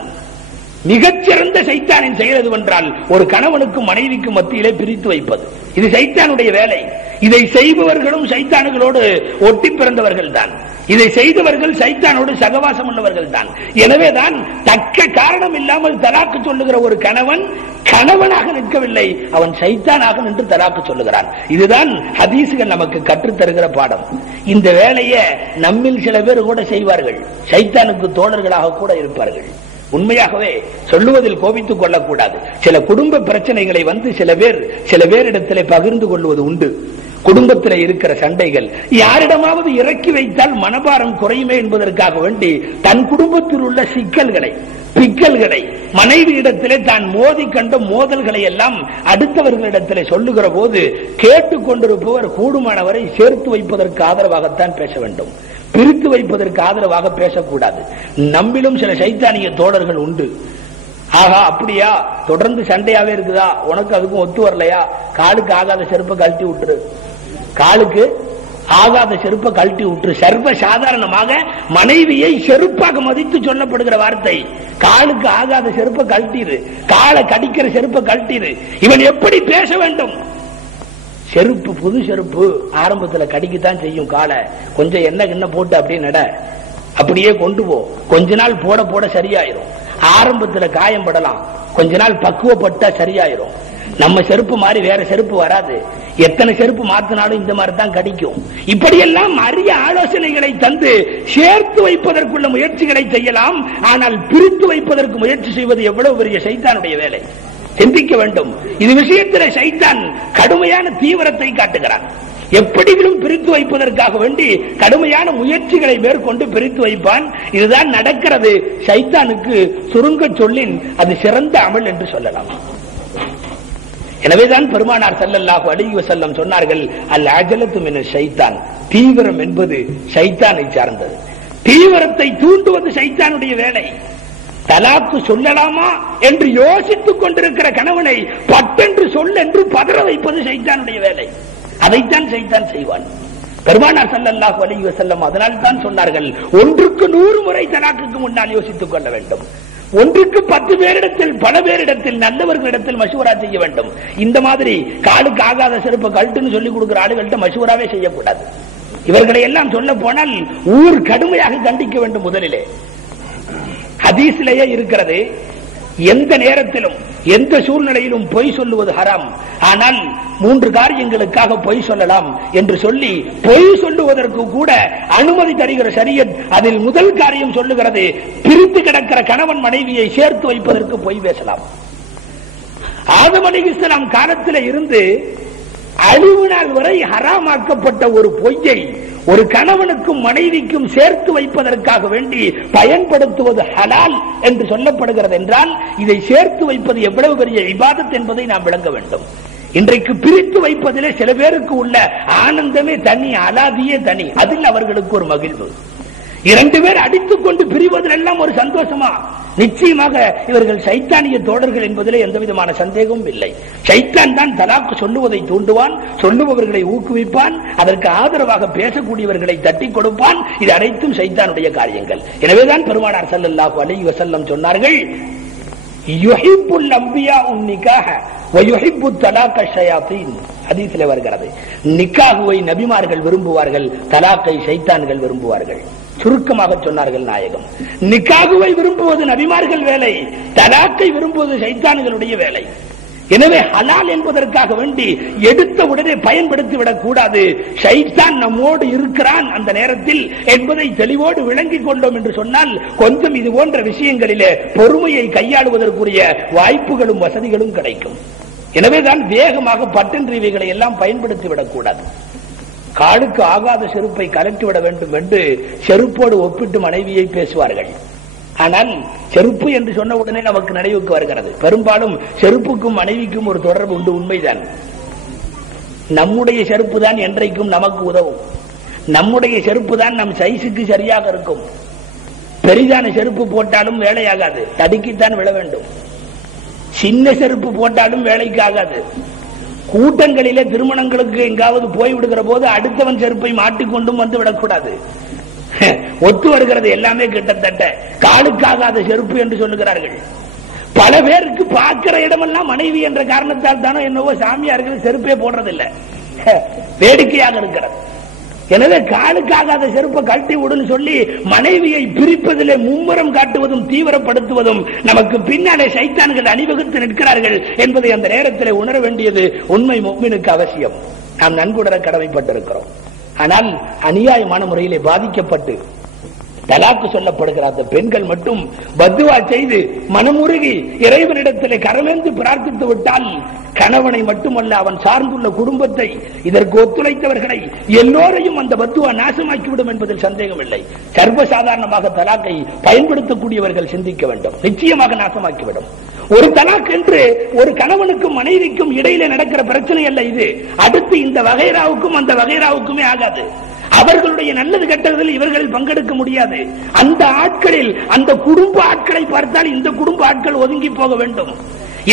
மிகச்சிறந்த சைத்தானின் செயல் எதுவென்றால் ஒரு கணவனுக்கும் மனைவிக்கும் மத்தியிலே பிரித்து வைப்பது. இது சைத்தானுடைய வேலை. இதை செய்பவர்களும் சைத்தான்களோடு ஒட்டி பிறந்தவர்கள் தான். இதை செய்தவர்கள் சைத்தானோடு சகவாசம் உள்ளவர்கள் தான். எனவேதான் தக்க காரணம் இல்லாமல் தலாக்கு சொல்லுகிற ஒரு கணவன் கணவனாக நிற்கவில்லை, அவன் சைத்தானாக நின்று தலாக்கு சொல்லுகிறான். இதுதான் ஹதீசுகள் நமக்கு கற்றுத்தருகிற பாடம். இந்த வேலையை நம்மில் சில பேர் கூட செய்வார்கள், சைத்தானுக்கு தோழர்களாக கூட இருப்பார்கள். உண்மையாகவே சொல்லுவதில் கோபித்துக் கொள்ளக்கூடாது. சில குடும்ப பிரச்சனைகளை வந்து சில பேரிடத்திலே பகிர்ந்து கொள்வது உண்டு. குடும்பத்தில் இருக்கிற சண்டைகள் யாரிடமாவது இறக்கி வைத்தால் மனபாரம் குறையுமே என்பதற்காக வேண்டி தன் குடும்பத்தில் உள்ள பிக்கல்களை மனைவியிடத்திலே தான் மோதி கண்ட மோதல்களை எல்லாம் அடுத்தவர்களிடத்திலே சொல்லுகிற போது கேட்டுக்கொண்டிருப்பவர் கூடுமானவரை சேர்த்து வைப்பதற்கு ஆதரவாகத்தான் பேச வேண்டும், பிரித்து வைப்பதற்கு ஆதரவாக பேசக்கூடாது. நம்மிலும் சில சைத்தானிய தோழர்கள் உண்டு. ஆகா அப்படியா, தொடர்ந்து சண்டையாவே இருக்குதா, உனக்கு அதுக்கும் ஒத்து வரலையா, காலுக்கு ஆகாத செருப்பை கழட்டி விட்டுரு, காலுக்கு ஆகாத செருப்பை கழட்டி விட்டுரு. சர்வ சாதாரணமாக மனைவியை செருப்பாக மதித்து சொல்லப்படுகிற வார்த்தை, காலுக்கு ஆகாத செருப்பை கழட்டிடு, காலை கடிக்கிற செருப்பை கழட்டிடு. இவன் எப்படி பேச வேண்டும்? செருப்பு, புது செருப்பு ஆரம்பத்தில் கடிக்கத்தான் செய்யும் காலை, கொஞ்சம் என்ன போட்டு அப்படியே நட, அப்படியே கொண்டு போ, கொஞ்ச நாள் போட போட சரியாயிரும். ஆரம்பத்தில் காயம் படலாம், கொஞ்ச நாள் பக்குவப்பட்டா சரியாயிரும். நம்ம செருப்பு மாதிரி வேற செருப்பு வராது, எத்தனை செருப்பு மாத்தினாலும் இந்த மாதிரி தான் கடிக்கும். இப்படியெல்லாம் அரிய ஆலோசனைகளை தந்து சேர்த்து வைப்பதற்குள்ள முயற்சிகளை செய்யலாம். ஆனால் பிரித்து வைப்பதற்கு முயற்சி செய்வது எவ்வளவு பெரிய சைத்தானுடைய வேலை, சிந்திக்க வேண்டும். இது விஷயத்தில் சைத்தான் கடுமையான தீவிரத்தை காட்டுகிறான். எப்படியும் பிரித்து வைப்பதற்காக வேண்டி கடுமையான முயற்சிகளை மேற்கொண்டு பிரித்து வைப்பான். இதுதான் நடக்கிறது. சைத்தானுக்கு சுருங்க சொல்லின் அது சிறந்த அமல் என்று சொல்லலாம். எனவேதான் பெருமானார் ஸல்லல்லாஹு அலைஹி வஸல்லம் சொன்னார்கள், அல் அஜலத்து மின ஷைத்தான், தீவிரம் என்பது சைத்தானை சார்ந்தது. தீவிரத்தை தூண்டுவது சைத்தானுடைய வேலை. தலாக்கு சொல்லலாமா என்று யோசித்துக் கொண்டிருக்கிற கணவனை பட்டென்று சொல் என்று பதற வைப்பது சைத்தானுடைய வேலை. அதைத்தான் சைத்தான் செய்வான். பெருமானார் ஸல்லல்லாஹு அலைஹி வஸல்லம் அதனால் தான் சொன்னார்கள், ஒன்றுக்கு 100 முறை தலாக்குக்கு முன்னால் யோசித்துக் கொள்ள வேண்டும். ஒன்றுக்கு 10 பேரிடத்தில், பல பேரிடத்தில், நல்லவர்களிடத்தில் மஷூரா செய்ய வேண்டும். இந்த மாதிரி காலுக்கு ஆகாத செருப்பை கழட்டுன்னு சொல்லிக் கொடுக்கிற ஆளுகள்கிட்ட மஷூராவே செய்யக்கூடாது. இவர்களை எல்லாம் சொல்ல போனால் ஊர் கடுமையாக கண்டிக்க வேண்டும். முதலிலே ஹதீஸிலேயே இருக்கிறது, எந்த நேரத்திலும் எந்த சூழ்நிலையிலும் பொய் சொல்லுவது ஹராம். ஆனால் 3 காரியங்களுக்காக பொய் சொல்லலாம் என்று சொல்லி பொய் சொல்லுவதற்கு கூட அனுமதி தருகிற ஷரியத். அதில் முதல் காரியம் சொல்லுகிறது, பிரித்து கிடக்கிற கணவன் மனைவியை சேர்த்து வைப்பதற்கு பொய் பேசலாம். ஆதம் அலைஹிஸ்ஸலாம் காலத்தில் இருந்து அழிவு நாள் வரை ஹராமாக்கப்பட்ட ஒரு பொய்யை ஒரு கணவனுக்கும் மனைவிக்கும் சேர்த்து வைப்பதற்காக வேண்டி பயன்படுத்துவது ஹலால் என்று சொல்லப்படுகிறது என்றால் இதை சேர்த்து வைப்பது எவ்வளவு பெரிய இபாதத் என்பதை நாம் விளங்க வேண்டும். இன்றைக்கு பிரித்து வைப்பதிலே சில பேருக்கு உள்ள ஆனந்தமே தனி, அலாதியே தனி. அதில் அவர்களுக்கு ஒரு மகிழ்வு. 2 பேர் அடித்துக் கொண்டு பிரிவதெல்லாம் ஒரு சந்தோஷமா? நிச்சயமாக இவர்கள் சைத்தானிய தோழர்கள் என்பதிலே எந்த விதமான சந்தேகமும் இல்லை. சைத்தான் தான் தலாக்கு சொல்லுவதை தூண்டுவான், சொல்லுபவர்களை ஊக்குவிப்பான், அதற்கு ஆதரவாக பேசக்கூடியவர்களை தட்டி கொடுப்பான். இது அனைத்தும் சைத்தானுடைய காரியங்கள். எனவேதான் பெருமானார் ஸல்லல்லாஹு அலைஹி வஸல்லம் சொன்னார்கள், யுஹிப்புல் அன்பியாஉ நிக்காஹ வ யுஹிப்புத் தலாக ஷயாத்தீன். ஹதீஸிலே வருகிறது, நிக்காஹுவை நபிமார்கள் விரும்புவார்கள், தலாக்கை சைத்தான்கள் விரும்புவார்கள். சுருக்கமாக சொன்னார்கள் நாயகம், நிக்காஹுவை விரும்புவது நபிமார்கள் வேலை, தலாக்கை விரும்புவது சைத்தான்களுடைய வேலை. எனவே ஹலால் என்பதற்காக வேண்டி எடுத்த உடனே பயன்படுத்தி விடக் கூடாது. ஷைத்தான் நம்மோடு இருக்கிறான் அந்த நேரத்தில் என்பதை தெளிவோடு விளங்கிக் கொண்டோம் என்று சொன்னால் கொஞ்சம் இது போன்ற விஷயங்களிலே பொறுமையை கையாளுவதற்குரிய வாய்ப்புகளும் வசதிகளும் கிடைக்கும். எனவேதான் வேகமாக பட்டன்றிவைகளை எல்லாம் பயன்படுத்தி விடக்கூடாது. காலுக்கு ஆகாத செருப்பை கலட்டிவிட வேண்டும் என்று செருப்போடு ஒப்பிட்டு மனைவியை பேசுவார்கள். ஆனால் செருப்பு என்று சொன்ன உடனே நமக்கு நினைவுக்கு வருகிறது, பெரும்பாலும் செருப்புக்கும் மனைவிக்கும் ஒரு தொடர்பு உண்டு. உண்மைதான். நம்முடைய செருப்பு தான் என்றைக்கும் நமக்கு உதவும். நம்முடைய செருப்பு தான் நம் சைஸுக்கு சரியாக இருக்கும். பெரிதான செருப்பு போட்டாலும் வேலையாகாது, தடுக்கித்தான் விழ வேண்டும். சின்ன செருப்பு போட்டாலும் வேலைக்கு ஆகாது. கூட்டங்களிலே திருமணங்களுக்கு எங்காவது போய் விடுகிற போது அடுத்தவன் செருப்பை மாட்டிக்கொண்டும் வந்து விடக்கூடாது. ஒத்து வருகிறது எல்லாமே கிட்டத்தட்ட. காலுக்காகாத செருப்பு என்று சொல்லுகிறார்கள். பல பேருக்கு பார்க்கிற இடமெல்லாம் மனைவி என்ற காரணத்தால் தானோ என்னவோ சாமியார்கள் செருப்பே போடுறதில்லை. வேடிக்கையாக இருக்கிறது. எனவே காலுக்காகாத செருப்பை கழட்டி விடுன்னு சொல்லி மனைவியை பிரிப்பதிலே மும்முரம் காட்டுவதும் தீவிரப்படுத்துவதும் நமக்கு பின்னாலே சைத்தான்கள் அணிவகுத்து நிற்கிறார்கள் என்பதை அந்த நேரத்தில் உணர வேண்டியது உண்மை முஃமினுக்கு அவசியம். நாம் நன்குணர கடமைப்பட்டிருக்கிறோம். ஆனால் அநியாயமான முறையிலே பாதிக்கப்பட்டு தலாக்கு சொல்லப்படுகிற அந்த பெண்கள் மட்டும் பத்துவா செய்து மனமுருகி இறைவனிடத்திலே கரமேந்து பிரார்த்தித்து விட்டால் கணவனை மட்டுமல்ல, அவன் சார்ந்துள்ள குடும்பத்தை, இதற்கு ஒத்துழைத்தவர்களை எல்லோரையும் அந்த பத்துவா நாசமாக்கிவிடும் என்பதில் சந்தேகம் இல்லை. சர்வசாதாரணமாக தலாக்கை பயன்படுத்தக்கூடியவர்கள் சிந்திக்க வேண்டும். நிச்சயமாக நாசமாக்கிவிடும். ஒரு தலாக் என்று ஒரு கணவனுக்கும் மனைவிக்கும் இடையிலே நடக்கிற பிரச்சனை அல்ல இது. அடுத்து இந்த வகைராவுக்கும் அந்த வகைராவுக்குமே ஆகாது. அவர்களுடைய நல்லது கெட்டதில் இவர்கள் பங்கெடுக்க முடியாது. அந்த ஆட்களில் அந்த குடும்ப ஆட்களை பார்த்தால் இந்த குடும்ப ஆட்கள் ஒதுங்கி போக வேண்டும்.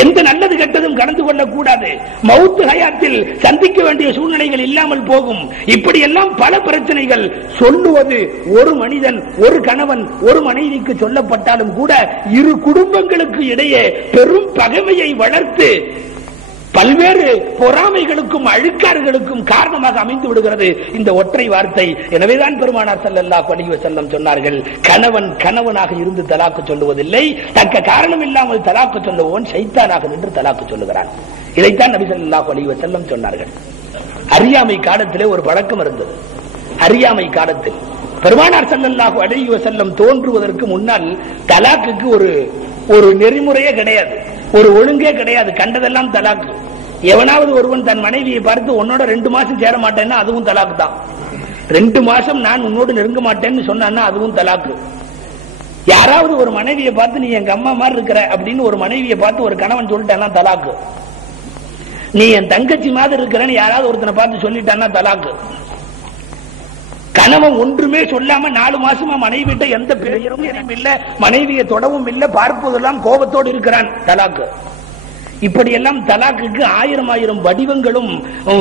எந்த நல்லது கெட்டதும் கடந்து கொள்ளக்கூடாது. மவுத்து ஹயாத்தில் சந்திக்க வேண்டிய சூழ்நிலைகள் இல்லாமல் போகும். இப்படியெல்லாம் பல பிரச்சனைகள் சொல்லுவது ஒரு மனிதன், ஒரு கணவன், ஒரு மனைவிக்கு சொல்லப்பட்டாலும் கூட இரு குடும்பங்களுக்கு இடையே பெரும் பகைமையை வளர்த்து பல்வேறு பொறாமைகளுக்கும் அழுக்காறுகளுக்கும் காரணமாக அமைந்து விடுகிறது இந்த ஒற்றை வார்த்தை. எனவேதான் பெருமானார் ஸல்லல்லாஹு அலைஹி வஸல்லம் சொன்னார்கள், கணவன் கணவனாக இருந்து தலாக்கு சொல்லுவதில்லை, தக்க காரணம் இல்லாமல் தலாக்கு சொல்லுவோன் சைத்தானாக நின்று தலாக்கு சொல்லுகிறான். இதைத்தான் நபி ஸல்லல்லாஹு அலைஹி வஸல்லம் சொன்னார்கள். அறியாமை காலத்திலே ஒரு பழக்கம் இருந்தது. அறியாமை காலத்தில் பெருமானார் ஸல்லல்லாஹு அலைஹி வஸல்லம் தோன்றுவதற்கு முன்னால் தலாக்குக்கு ஒரு நெறிமுறையே கிடையாது, ஒரு ஒழுங்கே கிடையாது. கண்டதெல்லாம் தலாக்கு. எவனாவது ஒருவன் தன் மனைவியை பார்த்து உன்னோட 2 மாசம் சேர மாட்டேன்னா அதுவும் தலாக்கு தான். 2 மாசம் நான் உன்னோடு நெருங்க மாட்டேன்னு சொன்னான்னா அதுவும் தலாக்கு. யாராவது ஒரு மனைவியை பார்த்து நீ எங்க அம்மா மாதிரி இருக்கிற அப்படின்னு ஒரு மனைவியை பார்த்து ஒரு கணவன் சொல்லிட்டான்னா தலாக்கு. நீ என் தங்கச்சி மாதிரி இருக்கிறன்னு யாராவது ஒருத்தனை பார்த்து சொல்லிட்டான்னா தலாக்கு. கணவன் ஒன்றுமே சொல்லாம 4 மாசமா மனைவிட்ட எந்த பெயரும் இல்ல, மனைவியை தொடவும் இல்ல, பார்ப்பதெல்லாம் கோபத்தோடு இருக்கிறான், தலாக்கு. இப்படியெல்லாம் தலாக்குக்கு 1000 வடிவங்களும்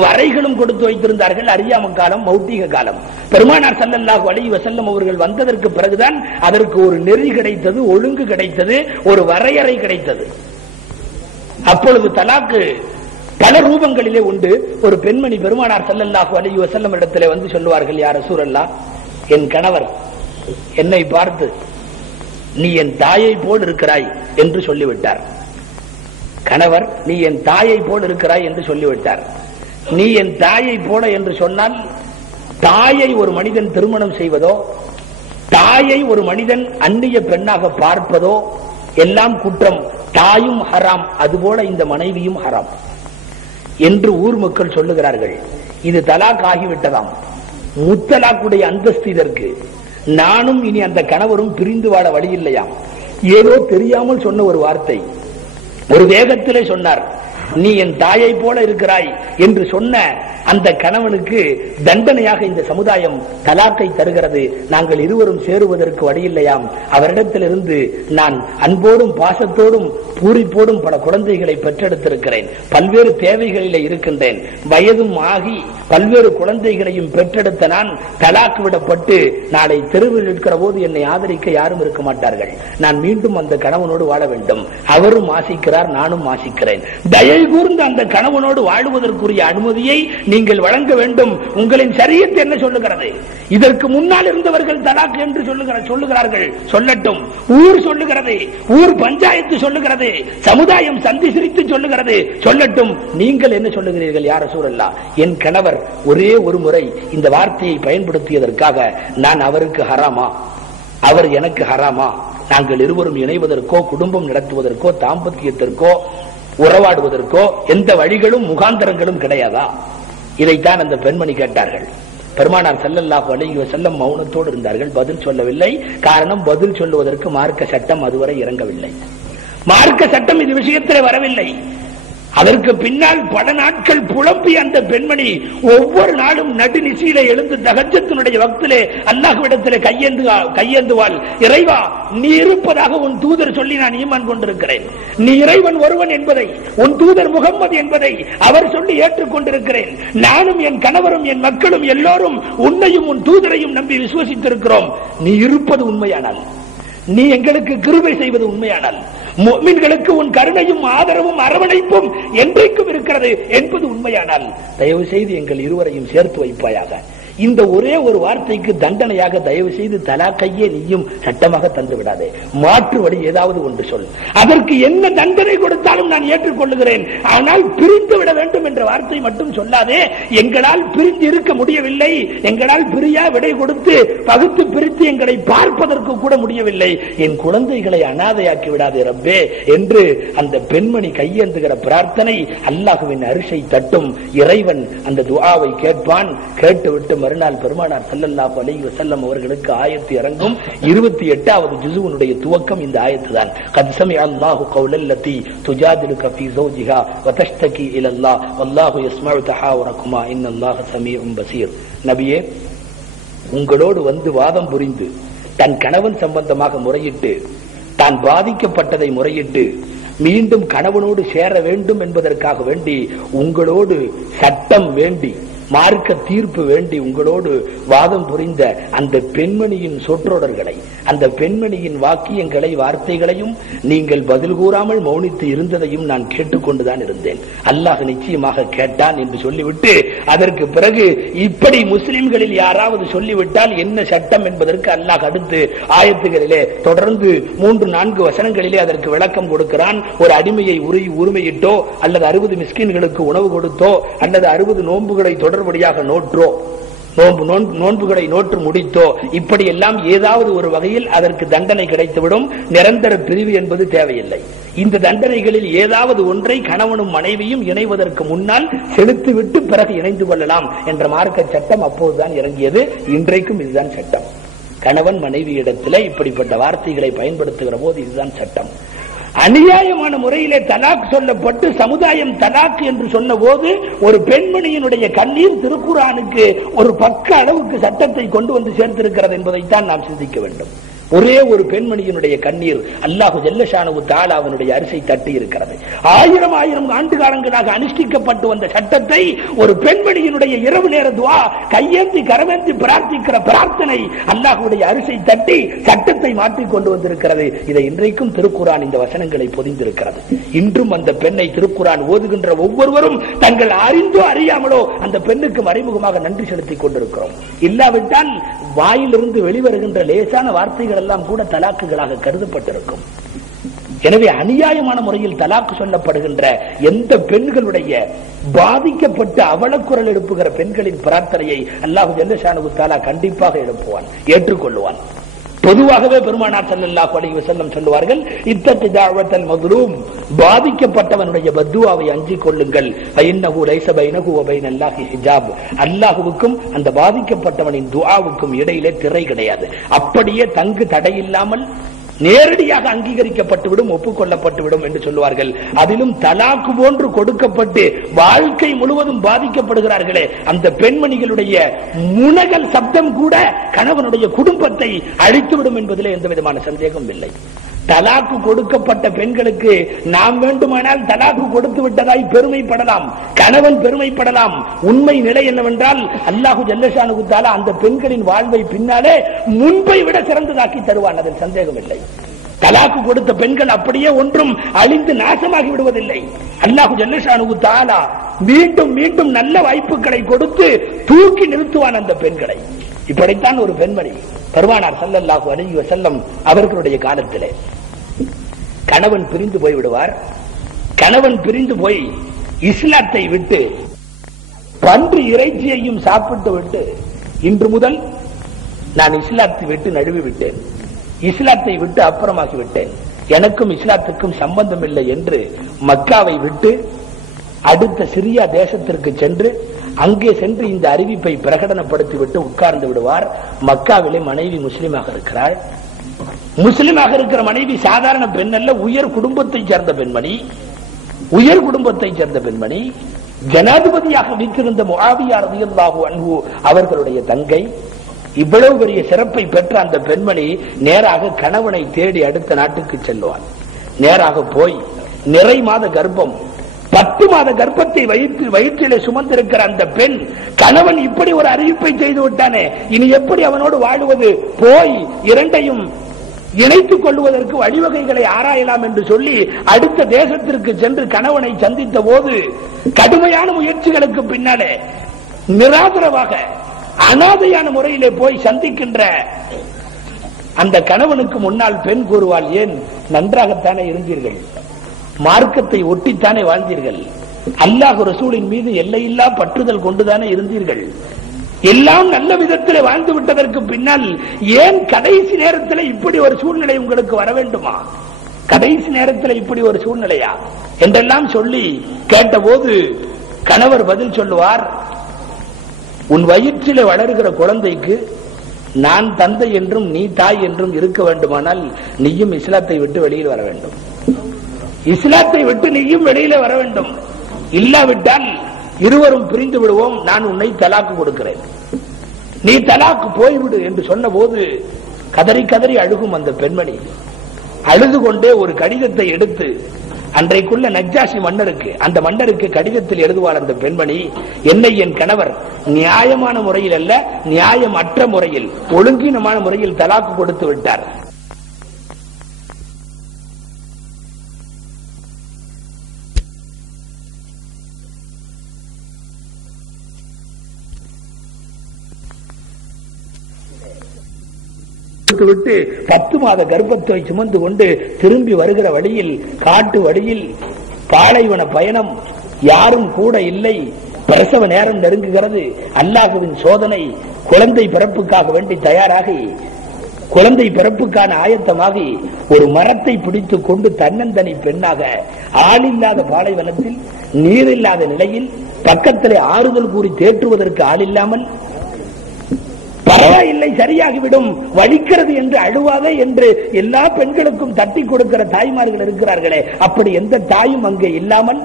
வரைகளும் கொடுத்து வைத்திருந்தார்கள். அறியாம காலம், மௌட்டிக காலம். பெருமானார் ஸல்லல்லாஹு அலைஹி வஸல்லம் அவர்கள் வந்ததற்கு பிறகுதான் அதற்கு ஒரு நெறி கிடைத்தது, ஒழுங்கு கிடைத்தது, ஒரு வரையறை கிடைத்தது. அப்பொழுது தலாக்கு பல ரூபங்களிலே உண்டு. ஒரு பெண்மணி பெருமானார் ஸல்லல்லாஹு அலைஹி வஸல்லம் இடத்திலே வந்து சொல்லுவார்கள், யா ரசூலல்லாஹ், என் கணவர் என்னை பார்த்து நீ என் தாயை போல் இருக்கிறாய் என்று சொல்லிவிட்டார். கணவர் நீ என் தாயை போல் இருக்கிறாய் என்று சொல்லிவிட்டார். நீ என் தாயை போல என்று சொன்னால் தாயை ஒரு மனிதன் திருமணம் செய்வதோ, தாயை ஒரு மனிதன் அந்நிய பெண்ணாக பார்ப்பதோ எல்லாம் குற்றம். தாயும் ஹராம், அதுபோல இந்த மனைவியும் ஹராம். என்று ஊர் மக்கள் சொல்லுகிறார்கள். இது தலாக் ஆகிவிட்டதாம். முத்தலாக்குடைய அந்தஸ்து இதற்கு. நானும் இனி அந்த கணவரும் பிரிந்து வாழ வழி இல்லையாம். ஏதோ தெரியாமல் சொன்ன ஒரு வார்த்தை, ஒரு வேகத்திலே சொன்னார். நீ என் தாயை போல இருக்கிறாய் என்று சொன்ன அந்த கணவனுக்கு தண்டனையாக இந்த சமுதாயம் தலாக்கை தருகிறது. நாங்கள் இருவரும் சேருவதற்கு வழியில்லையாம். அவரிடத்திலிருந்து நான் அன்போடும் பாசத்தோடும் பூரிப்போடும் பல குழந்தைகளை பெற்றெடுத்திருக்கிறேன். பல்வேறு தேவைகளிலே இருக்கின்றேன். வயதும் ஆகி பல்வேறு குழந்தைகளையும் பெற்றெடுத்த நான் தலாக்கு விடப்பட்டு நாளை தெருவில் இருக்கிற போது என்னை ஆதரிக்க யாரும் இருக்க மாட்டார்கள். நான் மீண்டும் அந்த கணவனோடு வாழ வேண்டும். அவரும் ஆசிக்கிறார், நானும் ஆசிக்கிறேன். தயை கூர்ந்து அந்த கணவனோடு வாழுவதற்குரிய அனுமதியை நீங்கள் வழங்க வேண்டும். உங்களின் ஷரியத் என்ன சொல்லுகிறது? இதற்கு முன்னால் இருந்தவர்கள் தலாக் என்று சொல்லுகிறார்கள். சொல்லட்டும். ஊர் சொல்லுகிறது, ஊர் பஞ்சாயத்து சொல்லுகிறது, சமுதாயம் சந்தி சிரித்து சொல்லுகிறது. சொல்லட்டும். நீங்கள் என்ன சொல்லுகிறீர்கள்? யா ரசூலல்லாஹ், என் கணவர் ஒரே ஒரு முறை இந்த வார்த்தையை பயன்படுத்தியதற்காக நான் அவருக்கு ஹராமா, அவர் எனக்கு ஹராமா? நாங்கள் இருவரும் இணைவதற்கோ குடும்பம் நடத்துவதற்கோ தாம்பத்தியத்திற்கோ உறவாடுவதற்கோ எந்த வழிகளும் முகாந்தரங்களும் கிடையாதா? இதைத்தான் அந்த பெண்மணி கேட்டார்கள். பெருமானார் ஸல்லல்லாஹு அலைஹி வஸல்லம் மௌனத்தோடு இருந்தார்கள், பதில் சொல்லவில்லை. காரணம், பதில் சொல்லுவதற்கு மார்க்க சட்டம் அதுவரை இறங்கவில்லை. மார்க்க சட்டம் இது விஷயத்தில் வரவில்லை. அதற்கு பின்னால் பல நாட்கள் புலம்பி அந்த பெண்மணி ஒவ்வொரு நாளும் நடுநிசையிலே எழுந்து தஹஜ்ஜத்தினுடைய வக்திலே அல்லாஹ்விடத்திலே கையேந்துவாள். இறைவா, நீ இருப்பதாக உன் தூதர் சொல்லி நான் ஈமான் கொண்டிருக்கிறேன். நீ இறைவன் ஒருவன் என்பதை, உன் தூதர் முகம்மது என்பதை அவர் சொல்லி ஏற்றுக்கொண்டிருக்கிறேன். நானும் என் கணவரும் என் மக்களும் எல்லோரும் உன்னையும் உன் தூதரையும் நம்பி விசுவசித்திருக்கிறோம். நீ இருப்பது உண்மையானால், நீ எங்களுக்கு கிருபை செய்வது உண்மையானால், முஃமின்களுக்கு உன் கருணையும் ஆதரவும் அரவணைப்பும் என்றைக்கும் இருக்கிறது என்பது உண்மையானால், தயவு செய்து எங்கள் இருவரையும் சேர்த்து வைப்பாயாக. இந்த ஒரே ஒரு வார்த்தைக்கு தண்டனையாக தயவு செய்து தலாக்கையே நீயும் சட்டமாக தந்து விடாதே. மாற்று வழி ஏதாவது ஒன்று சொல். அதற்கு என்ன தண்டனை கொடுத்தாலும் நான் ஏற்றுக்கொள்ளுகிறேன். ஆனால் பிரிந்து விட வேண்டும் என்ற வார்த்தை மட்டும் சொல்லாதே. எங்களால் பிரிந்து இருக்க முடியவில்லை, எங்களால் பிரியா விடை கொடுத்து பகுத்து பிரித்து எங்களை பார்ப்பதற்கு கூட முடியவில்லை. என் குழந்தைகளை அனாதையாக்கி விடாதே ரப்பே என்று அந்த பெண்மணி கையேந்துகிற பிரார்த்தனை அல்லாஹ்வின் அரிசை தட்டும். இறைவன் அந்த துஆவை கேட்பான். கேட்டுவிட்டு மறுநாள் பெருமானார் ஸல்லல்லாஹு அலைஹி வஸல்லம் அவர்களுக்கு ஆயத்து இறங்கும். 28வது ஜுஸுனுடைய துவக்கம் இந்த ஆயத்து தான். கத் சமிஅ அல்லாஹு கௌலல்லதி துஜாதிலுக ஃபீ ஸௌஜிஹா வ தஷ்தகி இலல்லாஹ் வல்லாஹு யஸ்மஉ தஹாவரகுமா இன்னல்லாஹ ஸமீஉன் பஸீர். நபியே, உங்களோடு வந்து வாதம் புரிந்து தன் கணவன் சம்பந்தமாக முறையிட்டு தான் பாதிக்கப்பட்டதை முறையிட்டு மீண்டும் கணவனோடு சேர வேண்டும் என்பதற்காக வேண்டி உங்களோடு சட்டம் வேண்டி மார்க்க தீர்ப்பு வேண்டி உங்களோடு வாதம் புரிந்த அந்த பெண்மணியின் சொற்றொடர்களை, அந்த பெண்மணியின் வாக்கியங்களை, வார்த்தைகளையும் நீங்கள் பதில் கூறாமல் மௌனித்து இருந்ததையும் நான் கேட்டுக்கொண்டுதான் இருந்தேன். அல்லாஹ் நிச்சயமாக கேட்டான் என்று சொல்லிவிட்டு அதற்கு பிறகு இப்படி முஸ்லிம்களில் யாராவது சொல்லிவிட்டால் என்ன சட்டம் என்பதற்கு அல்லாஹ் அடுத்து ஆயத்துகளிலே தொடர்ந்து 3-4 வசனங்களிலே அதற்கு விளக்கம் கொடுக்கிறான். ஒரு அடிமையை உரிமையிட்டோ அல்லது 60 மிஸ்கின்களுக்கு உணவு கொடுத்தோ அல்லது 60 நோன்புகளை தொடர்படியாக நோற்றோ, நோன்புகளை நோற்று முடித்தோ, இப்படி எல்லாம் ஏதாவது ஒரு வகையில் அதற்கு தண்டனை கிடைத்துவிடும். நிரந்தர பிரிவு என்பது தேவையில்லை. இந்த தண்டனைகளில் ஏதாவது ஒன்றை கணவனும் மனைவியும் இணைவதற்கு முன்னால் செலுத்திவிட்டு பிறகு இணைந்து கொள்ளலாம் என்ற மார்க்க சட்டம் அப்போதுதான் இறங்கியது. இன்றைக்கும் இதுதான் சட்டம். கணவன் மனைவி இடத்திலே இப்படிப்பட்ட வார்த்தைகளை பயன்படுத்துகிற போது இதுதான் சட்டம். அநியாயமான முறையிலே தலாக் சொல்லப்பட்டு சமுதாயம் தலாக் என்று சொன்ன போது ஒரு பெண்மணியினுடைய கண்ணீர் திருக்குர்ஆனுக்கு ஒரு பக்க அளவுக்கு சட்டத்தை கொண்டு வந்து சேர்த்திருக்கிறது என்பதைத்தான் நாம் சிந்திக்க வேண்டும். ஒரே ஒரு பெண்மணியினுடைய கண்ணீர் அல்லாஹு ஜல்ல ஷானஹு தஆலா அவனுடைய அரிசை தட்டி இருக்கிறது. 1000 ஆண்டு காலங்களாக அனுஷ்டிக்கப்பட்டு வந்த சட்டத்தை ஒரு பெண்மணியினுடைய இரவு நேர துஆ, கையேந்தி கரமேந்தி பிரார்த்திக்கிற பிரார்த்தனை அல்லாஹ்வுடைய அரிசை தட்டி சட்டத்தை மாற்றிக் கொண்டு வந்திருக்கிறது. இதை இன்றைக்கும் திருக்குர்ஆன் இந்த வசனங்களை பொதிந்திருக்கிறது. இன்றும் அந்த பெண்ணை திருக்குர்ஆன் ஓதுகின்ற ஒவ்வொருவரும் தங்கள் அறிந்தோ அறியாமலோ அந்த பெண்ணுக்கு மறைமுகமாக நன்றி செலுத்திக் கொண்டிருக்கிறோம். இல்லாவிட்டால் வாயிலிருந்து வெளிவருகின்ற லேசான வார்த்தைகள் எல்லாம் கூட தலாக்குகளாக கருதப்பட்டிருக்கும். எனவே அநியாயமான முறையில் தலாக்கு சொல்லப்படுகின்ற எந்த பெண்களுடைய பாதிக்கப்பட்டு அவலக்குரல் எழுப்புகிற பெண்களின் பிரார்த்தனையை அல்லாஹ் ஜல்ல ஷானஹு தஆலா கண்டிப்பாக எழுப்புவான், ஏற்றுக்கொள்ளுவான். பொதுவாகவே பெருமானார் ஸல்லல்லாஹு அலைஹி வஸல்லம் சொல்லுவார்கள், இத்தகி தஅவத்தல் மظلوم, பாதிக்கப்பட்டவனுடைய பத்துஆவை அஞ்சிக் கொள்ளுங்கள். ஃபஇன்னஹு லைஸ பைனஹு வ பைனல்லாஹி ஹிஜாப், அல்லாஹ்வுக்கும் அந்த பாதிக்கப்பட்டவனின் துஆவுக்கும் இடையிலே திரை கிடையாது. அப்படியே தங்கு தடையில்லாமல் நேரடியாக அங்கீகரிக்கப்பட்டுவிடும், ஒப்புக்கொள்ளப்பட்டுவிடும் என்று சொல்லுவார்கள். அதிலும் தலாக்கு போன்று கொடுக்கப்பட்டு வாழ்க்கை முழுவதும் பாதிக்கப்படுகிறார்களே அந்த பெண்மணிகளுடைய முனகல் சப்தம் கூட கணவனுடைய குடும்பத்தை அழித்துவிடும் என்பதிலே எந்த விதமான சந்தேகம் இல்லை. தலாக்கு கொடுக்கப்பட்ட பெண்களுக்கு நாம் வேண்டுமானால் தலாக்கு கொடுத்து விட்டதாய் பெருமைப்படலாம், கணவன் பெருமைப்படலாம். உண்மை நிலை என்னவென்றால் அல்லாஹு ஜல்லஷானுஹு தஆலா அந்த பெண்களின் வாழ்வை பின்னாலே முன்பை விட சிறந்ததாக்கி தருவான், அதில் சந்தேகம் இல்லை. தலாக்கு கொடுத்த பெண்கள் அப்படியே ஒன்றும் அழிந்து நாசமாகி விடுவதில்லை. அல்லாஹு ஜல்லஷானுஹு தஆலா மீண்டும் மீண்டும் நல்ல வாய்ப்புகளை கொடுத்து தூக்கி நிறுத்துவான் அந்த பெண்களை. இப்படித்தான் ஒரு பெண்மணி பெருமானார் ஸல்லல்லாஹு அலைஹி வஸல்லம் அவர்களுடைய காலத்திலே கணவன் பிரிந்து போய் விடுவார். கணவன் பிரிந்து போய் இஸ்லாத்தை விட்டு பன்றி இறைச்சியையும் சாப்பிட்டு விட்டு, இன்று முதல் நான் இஸ்லாத்தை விட்டு நழுவி விட்டேன், இஸ்லாத்தை விட்டு அப்புறமாகி விட்டேன், எனக்கும் இஸ்லாத்துக்கும் சம்பந்தம் இல்லை என்று மக்காவை விட்டு அடுத்த சிரியா தேசத்திற்கு சென்று அங்கே சென்று இந்த அறிவிப்பை பிரகடனப்படுத்திவிட்டு உட்கார்ந்து விடுவார். மக்காவிலே மனைவி முஸ்லிமாக இருக்கிறாள். முஸ்லிமாக இருக்கிற மனைவி சாதாரண பெண் அல்ல, உயர் குடும்பத்தை சேர்ந்த பெண்மணி. உயர் குடும்பத்தை சேர்ந்த பெண்மணி ஜனாதிபதியாக வைத்திருந்த முஆவியா ரலியல்லாஹு அன்ஹு அவர்களுடைய தங்கை. இவ்வளவு பெரிய சிறப்பை பெற்ற அந்த பெண்மணி நேராக கணவனை தேடி அடுத்த நாட்டுக்கு செல்வாள். நேராக போய் நிறை மாத கர்ப்பம், 10 மாத கர்ப்பத்தை வயிற்றிலே சுமந்திருக்கிற அந்த பெண், கணவன் இப்படி ஒரு அறிவிப்பை செய்து விட்டானே, இனி எப்படி அவனோடு வாழுவது, போய் இரண்டையும் இணைத்துக் கொள்வதற்கு வழிவகைகளை ஆராயலாம் என்று சொல்லி அடுத்த தேசத்திற்கு சென்று கணவனை சந்தித்த போது கடுமையான முயற்சிகளுக்கு பின்னாலே நிராதரவாக அனாதையான முறையிலே போய் சந்திக்கின்ற அந்த கணவனுக்கு முன்னால் பெண் கூறுவாள், ஏன் நன்றாகத்தானே இருந்தீர்கள், மார்க்கத்தை ஒட்டித்தானே வாழ்ந்தீர்கள், அல்லாஹ் ரசூலின் மீது எல்லையில்லா பற்றுதல் கொண்டுதானே இருந்தீர்கள், எல்லாம் நல்ல விதத்தில் வாழ்ந்து விட்டதற்கு பின்னால் ஏன் கடைசி நேரத்தில் இப்படி ஒரு சூழ்நிலை உங்களுக்கு வர வேண்டுமா, கடைசி நேரத்தில் இப்படி ஒரு சூழ்நிலையா என்றெல்லாம் சொல்லி கேட்டபோது கணவர் பதில் சொல்லுவார், உன் வயிற்றிலே வளர்கிற குழந்தைக்கு நான் தந்தை என்றும் நீ தாய் என்றும் இருக்க வேண்டுமானால் நீயும் இஸ்லாத்தை விட்டு வெளியில் வர வேண்டும், இஸ்லாத்தை விட்டு நீயும் வெளியில வர வேண்டும், இல்லாவிட்டால் இருவரும் பிரிந்து விடுவோம், நான் உன்னை தலாக்கு கொடுக்கிறேன், நீ தலாக்கு போய்விடு என்று சொன்ன போது கதறி கதறி அழுகும் அந்த பெண்மணி. அழுது கொண்டே ஒரு கடிதத்தை எடுத்து அன்றைக்குள்ள நஜ்ஜாஷி மன்னருக்கு, அந்த மன்னருக்கு கடிதத்தில் எழுதுவார் அந்த பெண்மணி, என்னை என் கணவர் நியாயமான முறையில் அல்ல, நியாயமற்ற முறையில், ஒழுங்கீனமான முறையில் தலாக்கு கொடுத்து விட்டார். விட்டு 10 மாத கர்ப்பத்தை சுமந்து கொண்டு திரும்பி வருகிற வழியில், காட்டு வழியில் பாலைவன பயணம், யாரும் கூட இல்லை, பிரசவ நேரம் நெருங்குகிறது, அல்லாஹ்வின் சோதனை, குழந்தை பிறப்புக்காக வேண்டி தயாராகி, குழந்தை பிறப்புக்கான ஆயத்தமாகி ஒரு மரத்தை பிடித்துக் கொண்டு தன்னந்தனி பெண்ணாக ஆளில்லாத பாலைவனத்தில், நீரில்லாத நிலையில், பக்கத்திலே ஆறுதல் கூறி தேற்றுவதற்கு ஆளில்லாமல், பரவாயில்லை சரியாகிவிடும், வலிக்கிறது என்று அழுவாதே என்று எல்லா பெண்களுக்கும் தட்டி கொடுக்கிற தாய்மார்கள் இருக்கிறார்களே, அப்படி எந்த தாயும் அங்கே இல்லாமல்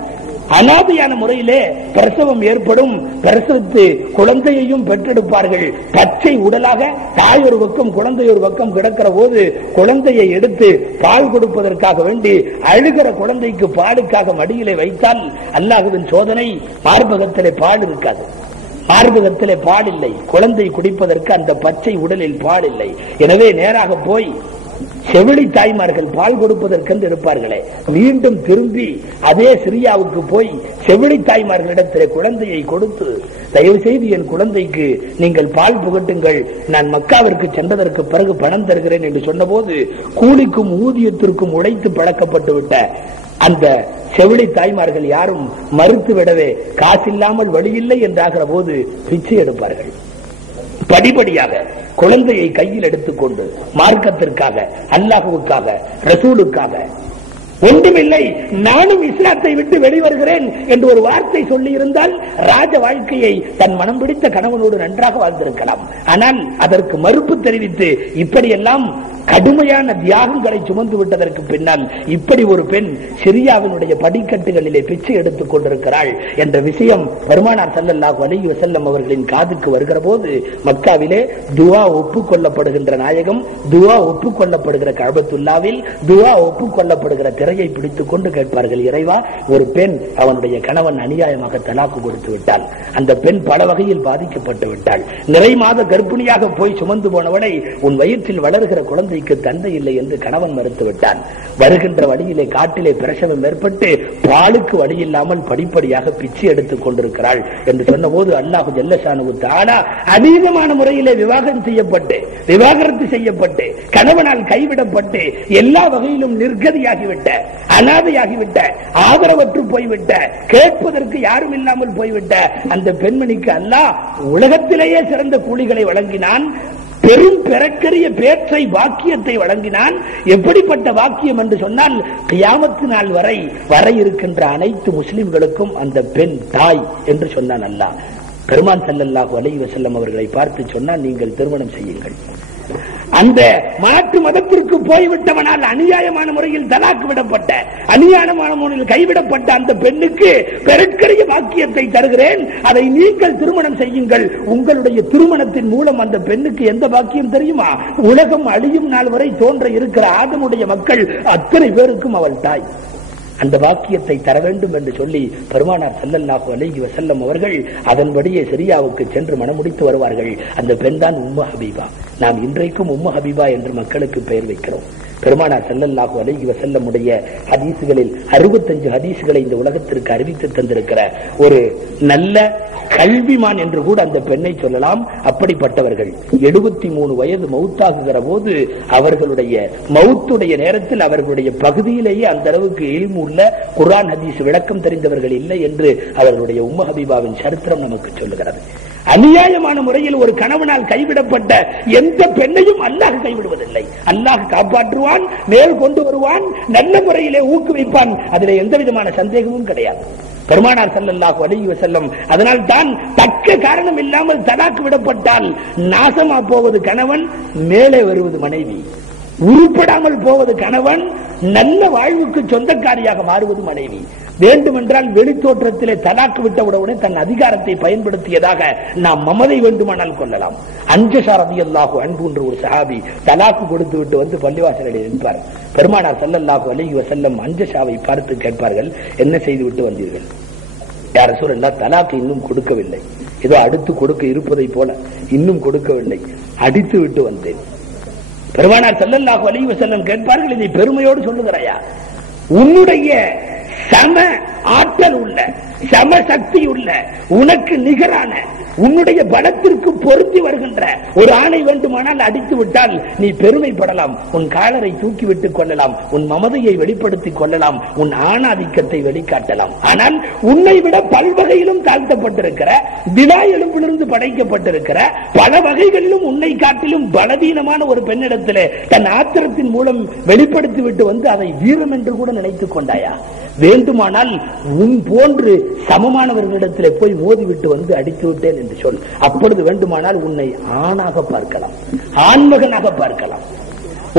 அனாதையான முறையிலே பிரசவம் ஏற்படும். பிரசவித்து குழந்தையையும் பெற்றெடுப்பார்கள். பச்சை உடலாக தாய் ஒரு பக்கம் குழந்தை ஒரு பக்கம் கிடக்கிற போது குழந்தையை எடுத்து பால் கொடுப்பதற்காக வேண்டி அழுகிற குழந்தைக்கு பாலுக்காக மடியிலே வைத்தால் அல்லாஹ்வின் சோதனை, மார்பகத்திலே பால் இருக்காது, மார்பகத்திலே பால் இல்லை, குழந்தை குடிப்பதற்கு அந்த பச்சை உடலில் பால் இல்லை. எனவே நேராக போய் செவிலி தாய்மார்கள் பால் கொடுப்பதற்கென்று இருப்பார்களே, மீண்டும் திரும்பி அதே சிரியாவுக்கு போய் செவிலி தாய்மார்களிடத்திலே குழந்தையை கொடுத்து, தயவு செய்து என் குழந்தைக்கு நீங்கள் பால் புகட்டுங்கள், நான் மக்காவிற்கு சென்றதற்கு பிறகு பணம் தருகிறேன் என்று சொன்னபோது கூலிக்கும் ஊதியத்திற்கும் உழைத்து பழக்கப்பட்டு விட்ட அந்த செவிலி தாய்மார்கள் யாரும் மறுத்து விடவே காசில்லாமல் வழியில்லை என்றாகிற போது பிச்சை எடுப்பார்கள். படிப்படியாக குழந்தையை கையில் எடுத்துக்கொண்டு மார்க்கத்திற்காக, அல்லாஹ்வுக்காக, ரசூலுக்காக, ஒன்றுமில்லை நானும் இஸ்லாத்தை விட்டு வெளிவருகிறேன் என்று ஒரு வார்த்தை சொல்லி இருந்தால் ராஜ வாழ்க்கையை தன் மனம் பிடித்த கணவனோடு நன்றாக வாழ்ந்திருக்கலாம். ஆனால் அதற்கு மறுப்பு தெரிவித்து இப்படியெல்லாம் கடுமையான தியாகங்களை சுமந்து விட்டதற்கு பின்னால் இப்படி ஒரு பெண் சிரியாவினுடைய படிக்கட்டுகளிலே பிச்சை எடுத்துக் கொண்டிருக்கிறாள் என்ற விஷயம் பெருமானார் ஸல்லல்லாஹு அலைஹி வஸல்லம் அவர்களின் காதுக்கு வருகிற போது மக்காவிலே துஆ ஒப்புக்கொள்ளப்படுகின்ற நாயகம், துஆ ஒப்புக்கொள்ளப்படுகிற கஅபத்துல்லாவில் துஆ ஒப்புக்கொள்ளப்படுகிற திரையை பிடித்துக் கொண்டு கேட்பார்கள், இறைவா, ஒரு பெண் அவனுடைய கணவன் அநியாயமாக தலாக்கு கொடுத்து விட்டாள், அந்த பெண் பல வகையில் பாதிக்கப்பட்டு விட்டாள், நிறை மாத கர்ப்பிணியாக போய் சுமந்து போனவளை உன் வயிற்றில் வளர்கிற குழந்தை தந்தை இல்லை என்று கணவன் மறுத்து விட்டான். வருகின்ற வழியிலே காட்டிலே பிரசவம் ஏற்பட்டு பாலுக்கு வழி இல்லாமல் படிப்படியாக பிச்சை எடுத்துக் கொண்டிருக்கிறாள் என்று சொன்ன போது அல்லாஹ் ஜல்ல ஷானஹு தஆலா அதீதமான முறையிலே விவாகரத்து செய்யப்பட்டு கணவனால் கைவிடப்பட்டு எல்லா வகையிலும் நிர்கதியாகிவிட்ட, அனாதையாகிவிட்ட, ஆதரவற்று போய்விட்ட, கேட்பதற்கு யாரும் இல்லாமல் போய்விட்ட அந்த பெண்மணிக்கு அல்லாஹ் உலகத்திலேயே சிறந்த கூலிகளை வழங்கினான். பெரும் பெறக்கரிய பேற்றை வாக்கியத்தை வழங்கினான். எப்படிப்பட்ட வாக்கியம் என்று சொன்னால், கியாமத்து நாள் வரை வர இருக்கின்ற அனைத்து முஸ்லிம்களுக்கும் அந்த பெண் தாய் என்று சொன்னான் அல்லாஹ். பெருமான் ஸல்லல்லாஹு அலைஹி வஸல்லம் அவர்களை பார்த்து சொன்னால், நீங்கள் திருமணம் செய்யுங்கள். அந்த மாற்று மதத்திற்கு போய்விட்டவனால் அநியாயமான முறையில் தலாக்கு விடப்பட்ட, அநியாயமான முறையில் கைவிடப்பட்ட அந்த பெண்ணுக்கு பெருக்கரிய வாக்கியத்தை தருகிறேன், அதை நீங்கள் திருமணம் செய்யுங்கள். உங்களுடைய திருமணத்தின் மூலம் அந்த பெண்ணுக்கு எந்த வாக்கியம் தெரியுமா? உலகம் அழியும் நாள் வரை தோன்ற இருக்கிற ஆதமுடைய மக்கள் அத்தனை பேருக்கும் அவள் தாய். அந்த வாக்கியத்தை தர வேண்டும் என்று சொல்லி பெருமானார் ஸல்லல்லாஹு அலைஹி வஸல்லம் அவர்கள் அதன்படியே சிரியாவுக்கு சென்று மணமுடித்து வருவார்கள். அந்த பெண் தான் உம்மு ஹபீபா. நாம் இன்றைக்கும் உம்மு ஹபீபா என்று மக்களுக்கு பெயர் வைக்கிறோம். பெருமானார் ஸல்லல்லாஹு அலைஹி வஸல்லம் உடைய ஹதீஸ்களில் 65 ஹதீஸ்களை இந்த உலகத்திற்கு அறிவித்து தந்திருக்கிற ஒரு நல்ல கல்விமான் என்று கூட அந்த பெண்ணை சொல்லலாம். அப்படிப்பட்டவர்கள் 73 வயது மௌத்தாகுகிற போது அவர்களுடைய மௌத்துடைய நேரத்தில் அவர்களுடைய பகுதியிலேயே அந்த அளவுக்கு இல்மு உள்ள குர்ஆன் ஹதீஸ் விளக்கம் தெரிந்தவர்கள் இல்லை என்று அவர்களுடைய உம்மு ஹபீபாவின் சரித்திரம் நமக்கு சொல்லுகிறது. அநியாயமான முறையில் ஒரு கணவனால் கைவிடப்பட்ட எந்த பெண்ணையும் அல்லாஹ் கைவிடுவதில்லை. அல்லாஹ் காப்பாற்றுவான், மேல் கொண்டு வருவான், நல்ல முறையிலே ஊக்குவிப்பான். அதில் எந்த விதமான சந்தேகமும் கிடையாது. பெருமானார் ஸல்லல்லாஹு அலைஹி வஸல்லம் அதனால் தான் தக்க காரணம் இல்லாமல் தலாக்கு விடப்பட்டால் நாசமா போவது கணவன், மேலே வருவது மனைவி. உருப்படாமல் போவது கணவன், நல்ல வாழ்வுக்கு சொந்தக்காரியாக மாறுவது மனைவி. வேண்டுமென்றால் வெளித்தோற்றத்திலே தலாக்கு விட்டவுடனே தன் அதிகாரத்தை பயன்படுத்தியதாக நாம் மமதை வேண்டுமானால் கொள்ளலாம். அன்ஜஷா ரலியல்லாஹு அன்ஹு என்ற ஒரு சஹாபி தலாக்கு கொடுத்து விட்டு வந்து பள்ளிவாசலில் நிற்பார். பெருமானார் ஸல்லல்லாஹு அலைஹி வஸல்லம் அன்ஜஷாவை பார்த்து கேட்பார்கள், என்ன செய்து விட்டு வந்தீர்கள்? யா ரசூலல்லாஹ், தலாக்கு இன்னும் கொடுக்கவில்லை, ஏதோ அடுத்து கொடுக்க இருப்பதை போல இன்னும் கொடுக்கவில்லை, அடித்து விட்டு வந்தேன். பெருமானார் ஸல்லல்லாஹு அலைஹி வஸல்லம் கேட்பார்கள், இதை பெருமையோடு சொல்லுகிறாயா? உன்னுடைய சம ஆற்றல் உள்ள, சம சக்தி உள்ள, உனக்கு நிகரான, உன்னுடைய பலத்திற்கு பொருத்தி வருகின்ற ஒரு ஆணை வேண்டுமானால் அடித்து விட்டால் நீ பெருமைப்படலாம், உன் காலரை தூக்கி விட்டுக் கொள்ளலாம், உன் மமதையை வெளிப்படுத்திக் கொள்ளலாம், உன் ஆணாதிக்கத்தை வெளிக்காட்டலாம். ஆனால் உன்னை விட பல்வகையிலும் தாழ்த்தப்பட்டிருக்கிற, விழா எலும்பிலிருந்து படைக்கப்பட்டிருக்கிற, பல வகைகளிலும் உன்னை காட்டிலும் பலவீனமான ஒரு பெண்ணிடத்திலே தன் ஆத்திரத்தின் மூலம் வெளிப்படுத்திவிட்டு வந்து அதை வீரம் என்று கூட நினைத்துக் கொண்டாயா? வேண்டுமானால் உன் போன்று சமமானவர்களிடத்திலே போய் மோதிவிட்டு வந்து அடித்து விட்டேன் என்று சொல். அப்பொழுது வேண்டுமானால் உன்னை ஆணாக பார்க்கலாம், ஆண்மகனாக பார்க்கலாம்.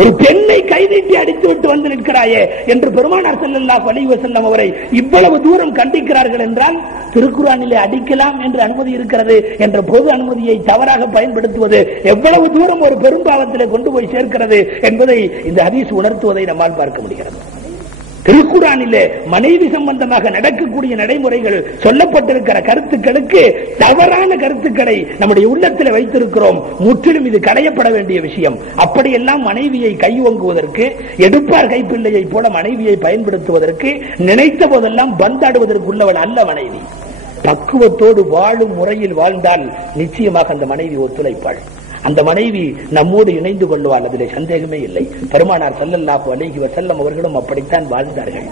ஒரு பெண்ணை கைதீட்டி அடித்து விட்டு வந்து நிற்கிறாயே என்று பெருமானார் ஸல்லல்லாஹு அலைஹி வஸல்லம் அவரை இவ்வளவு தூரம் கண்டிக்கிறார்கள் என்றால், திருக்குர்ஆனிலே அடிக்கலாம் என்று அனுமதி இருக்கிறது என்ற பொது அனுமதியை தவறாக பயன்படுத்துவது எவ்வளவு தூரம் ஒரு பெரும்பாவத்திலே கொண்டு போய் சேர்க்கிறது என்பதை இந்த ஹதீஸ் உணர்த்துவதை நம்மால் பார்க்க முடிகிறது. திருக்குர்ஆனிலே மனைவி சம்பந்தமாக நடக்கக்கூடிய நடைமுறைகள் சொல்லப்பட்டிருக்கிற கருத்துக்களுக்கு தவறான கருத்துக்களை நம்முடைய உள்ளத்தில் வைத்திருக்கிறோம். முற்றிலும் இது களையப்பட வேண்டிய விஷயம். அப்படியெல்லாம் மனைவியை கைவங்குவதற்கு, எடுப்பார் கைப்பிள்ளையை போல மனைவியை பயன்படுத்துவதற்கு, நினைத்த போதெல்லாம் பந்தாடுவதற்குள்ளவள் அல்ல மனைவி. பக்குவத்தோடு வாழும் முறையில் வாழ்ந்தால் நிச்சயமாக அந்த மனைவி ஒத்துழைப்பாள். அந்த மனைவி நம்மோடு இணைந்து கொள்வாள், அதிலே சந்தேகமே இல்லை. பெருமானார் ஸல்லல்லாஹு அலைஹி வஸல்லம் அவர்களும் அப்படித்தான் வாழ்ந்தார்கள்.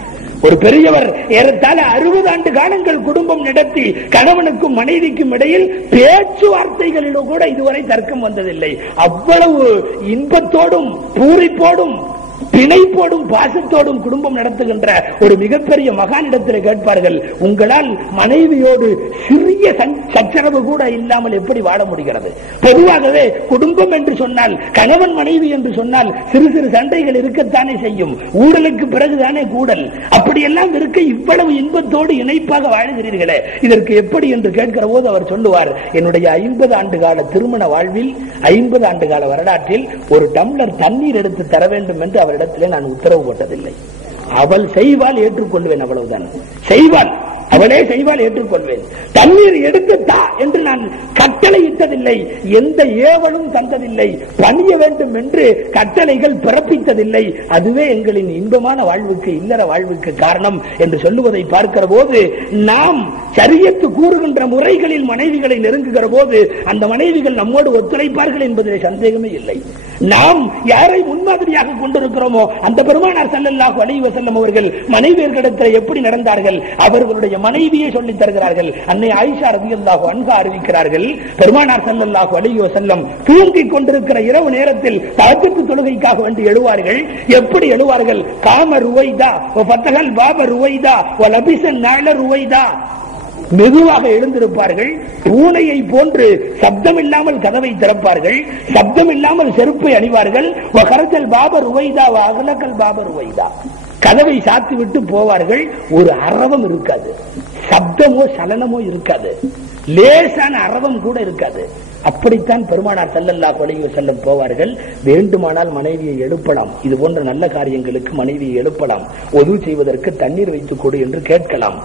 ஒரு பெரியவர் ஏறத்தாழ 60 ஆண்டு காலங்கள் குடும்பம் நடத்தி கணவனுக்கும் மனைவிக்கும் இடையில் பேச்சுவார்த்தைகளிலும் கூட இதுவரை தர்க்கம் வந்ததில்லை. அவ்வளவு இன்பத்தோடும் பூரிப்போடும் பிணைப்போடும் பாசத்தோடும் குடும்பம் நடத்துகின்ற ஒரு மிகப்பெரிய மகானிடத்தில் கேட்பார்கள், உங்களால் மனைவியோடு சிறிய சச்சரவு கூட இல்லாமல் எப்படி வாழ முடிகிறது? பொதுவாகவே குடும்பம் என்று சொன்னால், கணவன் மனைவி என்று சொன்னால் சிறு சிறு சண்டைகள் இருக்கத்தானே செய்யும். ஊழலுக்கு பிறகுதானே கூடல். அப்படியெல்லாம் இருக்க இவ்வளவு இன்பத்தோடு இணைப்பாக வாழ்கிறீர்களே, இதற்கு எப்படி என்று கேட்கிற போது அவர் சொல்லுவார், என்னுடைய 50 ஆண்டு கால திருமண வாழ்வில் 50 ஆண்டு கால வரலாற்றில் ஒரு டம்ளர் தண்ணீர் எடுத்து தர வேண்டும் என்று அவரிடத்திலே நான் உத்தரவு போட்டதில்லை. அவள் செய்வாள், ஏற்றுக்கொள்வேன், அவ்வளவுதான். செய்வாள், அவளே செய்வாள், ஏற்றுக்கொள்வேன். தண்ணீர் எடுத்து தா என்று நான் கட்டளை இட்டதில்லை, எந்த ஏவலும் தந்ததில்லை, பணிய வேண்டும் என்று கட்டளைகள் பிறப்பித்ததில்லை. அதுவே எங்களின் இன்பமான வாழ்வுக்கு, இல்லற வாழ்வுக்கு காரணம் என்று சொல்லுவதை பார்க்கிற போது, நாம் சரியத்து கூறுகின்ற முறைகளில் மனைவிகளை நெருங்குகிற போது அந்த மனைவிகள் நம்மோடு ஒத்துழைப்பார்கள் என்பதில் சந்தேகமே இல்லை. நாம் யாரை முன்மாதிரியாக கொண்டிருக்கிறோமோ அந்த பெருமானார் ஸல்லல்லாஹு அலைஹி வஸல்லம் அவர்கள் மனைவியர்களிடத்தில் எப்படி நடந்தார்கள், அவர்களுடைய மனைவியை சொல்லித் தருகிறார்கள். அன்னை ஆயிஷா ரலியல்லாஹு அன்ஹா அறிவிக்கிறார்கள், பெருமானார் ஸல்லல்லாஹு அலைஹி வஸல்லம் தூங்கிக் கொண்டிருக்கிற இரவு நேரத்தில் தஹஜ்ஜுத் தொழுகைக்காக வேண்டி எழுவார்கள். எப்படி எழுவார்கள்? காம ருவைதா வ ஃபதஹல் பாப ருவைதா வ லபிஸ நஅல ருவைதா. மெதுவாக எழுந்திருப்பார்கள், பூனையை போன்று சப்தம் இல்லாமல் கதவை திறப்பார்கள், சப்தம் இல்லாமல் செருப்பை அணிவார்கள். வகரஜல் பாபர் உவைதா அகலக்கல் பாபர் உவைதா, கதவை சாத்தி விட்டு போவார்கள். ஒரு அரவம் இருக்காது, சப்தமோ சலனமோ இருக்காது, லேசான அரவம் கூட இருக்காது. அப்படித்தான் பெருமானார் ஸல்லல்லாஹு அலைஹி வஸல்லம் போவார்கள். வேண்டுமானால் மனைவியை எழுப்பலாம், இது போன்ற நல்ல காரியங்களுக்கு மனைவியை எழுப்பலாம், ஒது செய்வதற்கு தண்ணீர் வைத்துக் கொடு என்று கேட்கலாம்,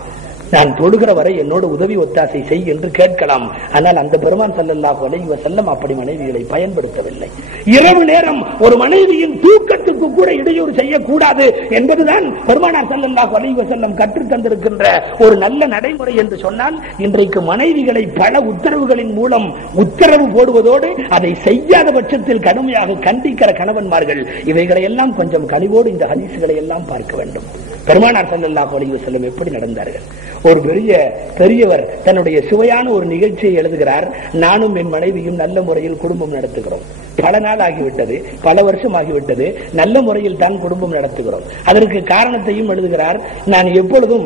நான் தொழுகிற வரை என்னோடு உதவி ஒத்தாசை செய் என்று கேட்கலாம். ஆனால் அந்த பெருமான் ஸல்லல்லாஹு அலைஹி வஸல்லம் அப்படி மனைவிகளை பயன்படுத்தவில்லை. இரவு நேரம் ஒரு மனைவியின் தூக்கத்துக்கு கூட இடையூறு செய்யக்கூடாது என்பதுதான் பெருமானார் ஸல்லல்லாஹு அலைஹி வஸல்லம் கற்றுத் தந்திருக்கின்ற ஒரு நல்ல நடைமுறை என்று சொன்னால், இன்றைக்கு மனைவிகளை பல உத்தரவுகளின் மூலம் உத்தரவு போடுவதோடு அதை செய்யாத பட்சத்தில் கடுமையாக கண்டிக்கிற கணவன்மார்கள், இவைகளை எல்லாம் கொஞ்சம் கனிவோடு இந்த ஹதீஸ்களை எல்லாம் பார்க்க வேண்டும். பெருமானார் ஸல்லல்லாஹு அலைஹி வஸல்லம் எப்படி நடந்தார்கள்? ஒரு பெரியவர் தன்னுடைய சுவையான ஒரு நிகழ்ச்சியை எழுதுகிறார். நானும் என் மனைவியும் நல்ல முறையில் குடும்பம் நடத்துகிறோம். பல நாள் ஆகிவிட்டது, பல வருஷம் ஆகிவிட்டது, நல்ல முறையில் தான் குடும்பம் நடத்துகிறோம். அதற்கு காரணத்தையும் எழுதுகிறார். நான் எப்பொழுதும்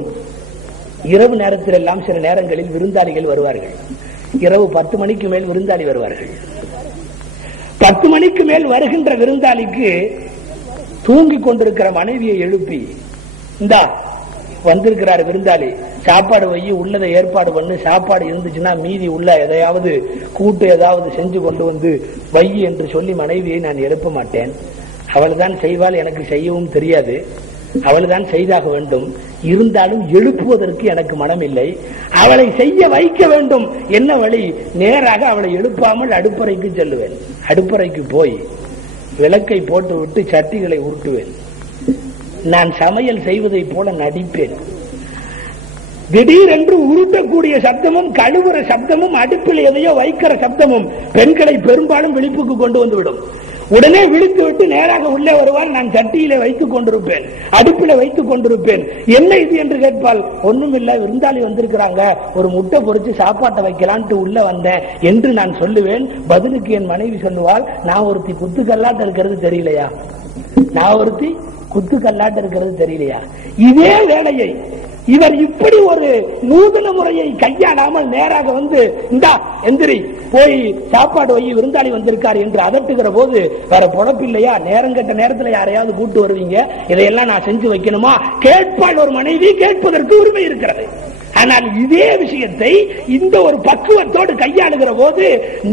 இரவு நேரத்தில் எல்லாம் சில நேரங்களில் விருந்தாளிகள் வருவார்கள். இரவு 10 மணிக்கு மேல் விருந்தாளி வருவார்கள். 10 மணிக்கு மேல் வருகின்ற விருந்தாளிக்கு தூங்கிக் கொண்டிருக்கிற மனைவியை எழுப்பி, இந்தா வந்திருக்கிறார் விருந்தாளி, சாப்பாடு வை, உள்ளதை ஏற்பாடு பண்ணு, சாப்பாடு இருந்துச்சுன்னா மீதி உள்ள எதையாவது கூட்டு ஏதாவது செஞ்சு கொண்டு வந்து வை என்று சொல்லி மனைவியை நான் எழுப்ப மாட்டேன். அவள் தான் செய்வாள், எனக்கு செய்யவும் தெரியாது, அவள் தான் செய்தாக வேண்டும். இருந்தாலும் எழுப்புவதற்கு எனக்கு மனம் இல்லை. அவளை செய்ய வைக்க வேண்டும். என்ன வழி? நேராக அவளை எழுப்பாமல் அடுப்பறைக்கு செல்லுவேன். அடுப்பறைக்கு போய் விளக்கை போட்டு விட்டு சட்டிகளை உருட்டுவேன். நான் சமையல் செய்வதை போல நடிப்பேன். திடீரென்று உருட்டக்கூடிய சப்தமும் கழுவுற சப்தமும் அடுப்பில் எதையோ வைக்கிற சப்தமும் பெண்களை பெரும்பாலும் விழிப்புக்கு கொண்டு வந்துவிடும். உடனே விழித்து விட்டு நேராக உள்ளே வருவார். நான் சட்டியில வைத்துக் கொண்டிருப்பேன், அடுப்பில வைத்துக் கொண்டிருப்பேன். என்ன இது என்று கேட்பால், ஒண்ணும் இல்ல, விருந்தாளி வந்திருக்கிறாங்க, ஒரு முட்டை பொறிச்சு சாப்பாட்டை வைக்கலான்ட்டு உள்ள வந்தேன் என்று நான் சொல்லுவேன். பதிலுக்கு என் மனைவி சொல்லுவாள், நான் ஒருத்தி குத்துக்கல்லாட்ட இருக்கிறது தெரியலையா, நான் ஒருத்தி குத்துக்கல்லாட்ட இருக்கிறது தெரியலையா. இதே வேலையை இவர் இப்படி ஒரு நூதன முறையை கையாளாமல் நேராக வந்து, இந்தா எந்திரி, போய் சாப்பாடு வை, விருந்தாளி வந்திருக்கார் என்று அதட்டுகிற போது, வேற பொழப்பில்லையா, நேரம் கட்ட நேரத்தில் யாரையாவது கூட்டு வருவீங்க, இதையெல்லாம் நான் செஞ்சு வைக்கணுமா கேட்பாள் ஒரு மனைவி. கேட்பதற்கு உரிமை இருக்கிறது. ஆனால் இதே விஷயத்தை இந்த ஒரு பக்குவத்தோடு கையாளுகிற போது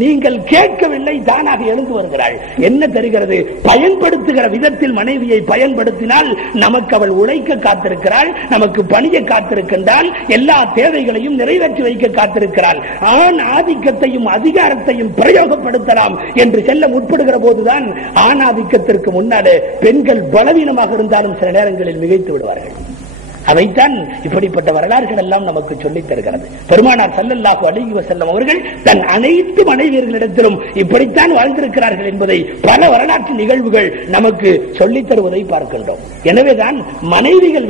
நீங்கள் கேட்கவில்லை, தானாக எழுந்து வருகிறாள். என்ன தெரிகிறது? பயன்படுத்துகிற விதத்தில் மனைவியை பயன்படுத்தினால் நமக்கு அவள் உழைக்க காத்திருக்கிறாள், நமக்கு பணிய காத்திருக்கின்றால், எல்லா தேவைகளையும் நிறைவேற்றி வைக்க காத்திருக்கிறாள். ஆண் ஆதிக்கத்தையும் அதிகாரத்தையும் பிரயோகப்படுத்தலாம் என்று செல்ல முற்படுகிற போதுதான் ஆணாதிக்கத்திற்கு முன்னாலே பெண்கள் பலவீனமாக இருந்தாலும் சில நேரங்களில் மிகைத்து விடுவார்கள். அதைத்தான் இப்படிப்பட்ட வரலாறுகள் எல்லாம் நமக்கு சொல்லித் தருகிறது. பெருமானார் ஸல்லல்லாஹு அலைஹி வஸல்லம் அவர்கள் தன் அனைத்து மனைவியர்களிடத்திலும் இப்படித்தான் வாழ்ந்திருக்கிறார்கள் என்பதை பல வரலாற்று நிகழ்வுகள் நமக்கு சொல்லித் தருவதை பார்க்கின்றோம். எனவேதான் மனைவிகள்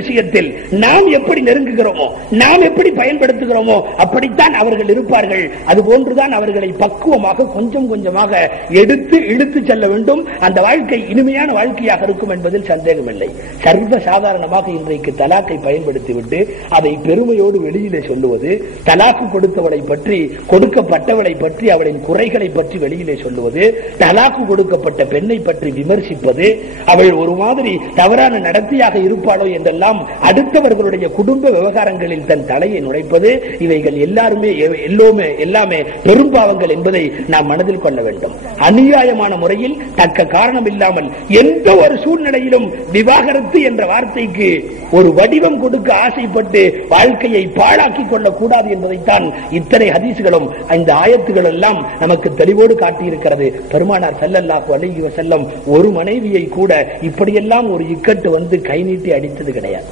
விஷயத்தில் நாம் எப்படி நெருங்குகிறோமோ, நாம் எப்படி பயன்படுத்துகிறோமோ அப்படித்தான் அவர்கள் இருப்பார்கள். அதுபோன்றுதான் அவர்களை பக்குவமாக கொஞ்சம் கொஞ்சமாக எடுத்து இழுத்து செல்ல வேண்டும். அந்த வாழ்க்கை இனிமையான வாழ்க்கையாக இருக்கும் என்பதில் சந்தேகமில்லை. சர்வ சாதாரணமாக இன்றைக்கு தலாக்கை பயன்படுத்திவிட்டு அதை பெருமையோடு வெளியிலே சொல்லுவது, தலாக்கு கொடுத்தவளை பற்றி, கொடுக்கப்பட்டவளை பற்றி, அவளின் குறைகளை பற்றி வெளியிலே சொல்லுவது, தலாக்கு கொடுக்கப்பட்ட பெண்ணை பற்றி விமர்சிப்பது, அவள் ஒரு மாதிரி தவறான நடத்தையாக இருப்பாளோ என்றெல்லாம் அடுத்தவர்களுடைய குடும்ப விவகாரங்களில் தன் தலையை நுழைப்பது, இவைகள் எல்லாமே பெரும்பாவங்கள் என்பதை நாம் மனதில் கொள்ள வேண்டும். அநியாயமான முறையில் தக்க காரணம் இல்லாமல் எந்த ஒரு சூழ்நிலையிலும் விவாகரத்து என்ற வார்த்தைக்கு ஒரு வடிவம் கொடுக்க ஆசைப்பட்டு வாழ்க்கையை பாழாக்கிக் கொள்ளக்கூடாது என்பதைத்தான் இத்தனை ஹதீஸ்களும் இந்த ஆயத்துகள் எல்லாம் நமக்கு தெளிவோடு காட்டியிருக்கிறது. பெருமானார் ஸல்லல்லாஹு அலைஹி வஸல்லம் ஒரு மனைவியை கூட இப்படியெல்லாம் ஒரு இக்கட்டு வந்து கை நீட்டி அடித்தது கிடையாது.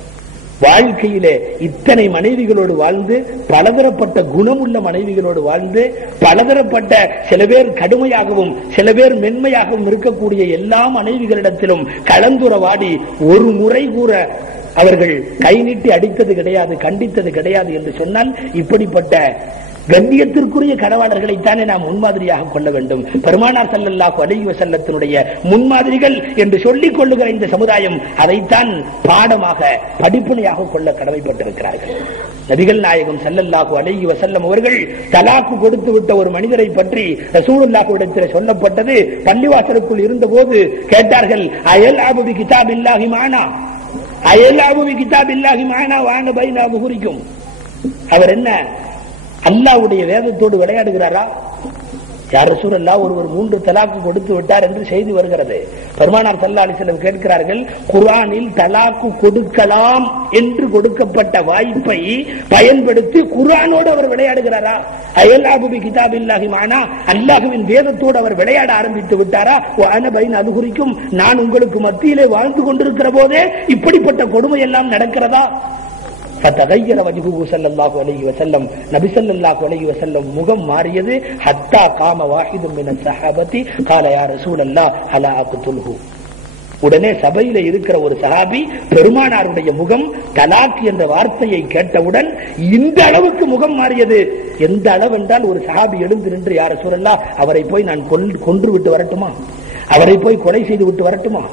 வாழ்க்கையிலே இத்தனை மனைவிகளோடு வாழ்ந்து, பலதரப்பட்ட குணமுள்ள மனைவிகளோடு வாழ்ந்து, பலதரப்பட்ட சில பேர் கடுமையாகவும் சில பேர் மென்மையாகவும் இருக்கக்கூடிய எல்லா மனைவிகளிடத்திலும் கலந்துரவாடி ஒரு முறை கூற அவர்கள் கை நீட்டி அடித்தது கிடையாது, கண்டித்தது கிடையாது என்று சொன்னால் இப்படிப்பட்ட கண்ணியத்திற்குரிய கணவாளர்களைத்தானே நாம் முன்மாதிரியாக கொள்ள வேண்டும். பெருமானார் ஸல்லல்லாஹு அலைஹி வஸல்லத்தினுடைய முன்மாதிரிகள் என்று சொல்லிக் கொள்ளுகிற இந்த சமுதாயம் அதைத்தான் பாடமாக படிப்பினையாக கொள்ள கடமைப்பட்டிருக்கிறார்கள். நபிகள் நாயகம் ஸல்லல்லாஹு அலைஹி வஸல்லம் அவர்கள் தலாக்கு கொடுத்து விட்ட ஒரு மனிதரை பற்றி ரசூலுல்லாஹ்விடத்தில் சொல்லப்பட்டது. பள்ளிவாசலுக்குள் இருந்தபோது கேட்டார்கள், அயல்அபு பி கிதாபில்லாஹி மானா, அயல்அபு பி கிதாபில்லாஹி மானா வான பைன புகுரிக்கும். அவர் என்ன அல்லாஹ்வுடைய வேதத்தோடு விளையாடுகிறாரா? யார் ரசூலல்லாஹ் ஒருவர் 3 தலாக்கு கொடுத்து விட்டார் என்று செய்தி வருகிறது. பெருமானார் ஸல்லல்லாஹு அலைஹி வஸல்லம் கேட்கிறார்கள், குர்ஆனில் தலாக்கு கொடுக்கலாம் என்று கொடுக்கப்பட்ட வாய்ப்பை பயன்படுத்தி குர்ஆனோடு அவர் விளையாடுகிறாரா? அயல்அபு பி கிதாபில்லாஹி மானா, அல்லாஹ்வின் வேதத்தோடு அவர் விளையாட ஆரம்பித்து விட்டாரா? வஅன பைன அபுகுரிக்கும், நான் உங்களுக்கு மத்தியிலே வாழ்ந்து கொண்டிருக்கிற போதே இப்படிப்பட்ட கொடுமை எல்லாம் நடக்கிறதா? فتغير وجهه صلى الله عليه وسلم, நபி ஸல்லல்லாஹு அலைஹி வஸல்லம் முகம் மாறியது. حتى قام واحد من الصحابه قال يا رسول الله الا اقتله. உடனே சபையில இருக்கிற ஒரு சஹாபி பெருமானாருடைய முகம் தலாக் என்ற வார்த்தையை கேட்டவுடன் இந்த அளவுக்கு முகம் மாறியது. எந்த அளவு என்றால், ஒரு சஹாபி எழுந்து நின்று, யா ரசூலல்லாஹ், அவரை போய் நான் கொன்று விட்டு வரட்டுமா? அவரை போய் கொலை செய்து விட்டு வரட்டுமா?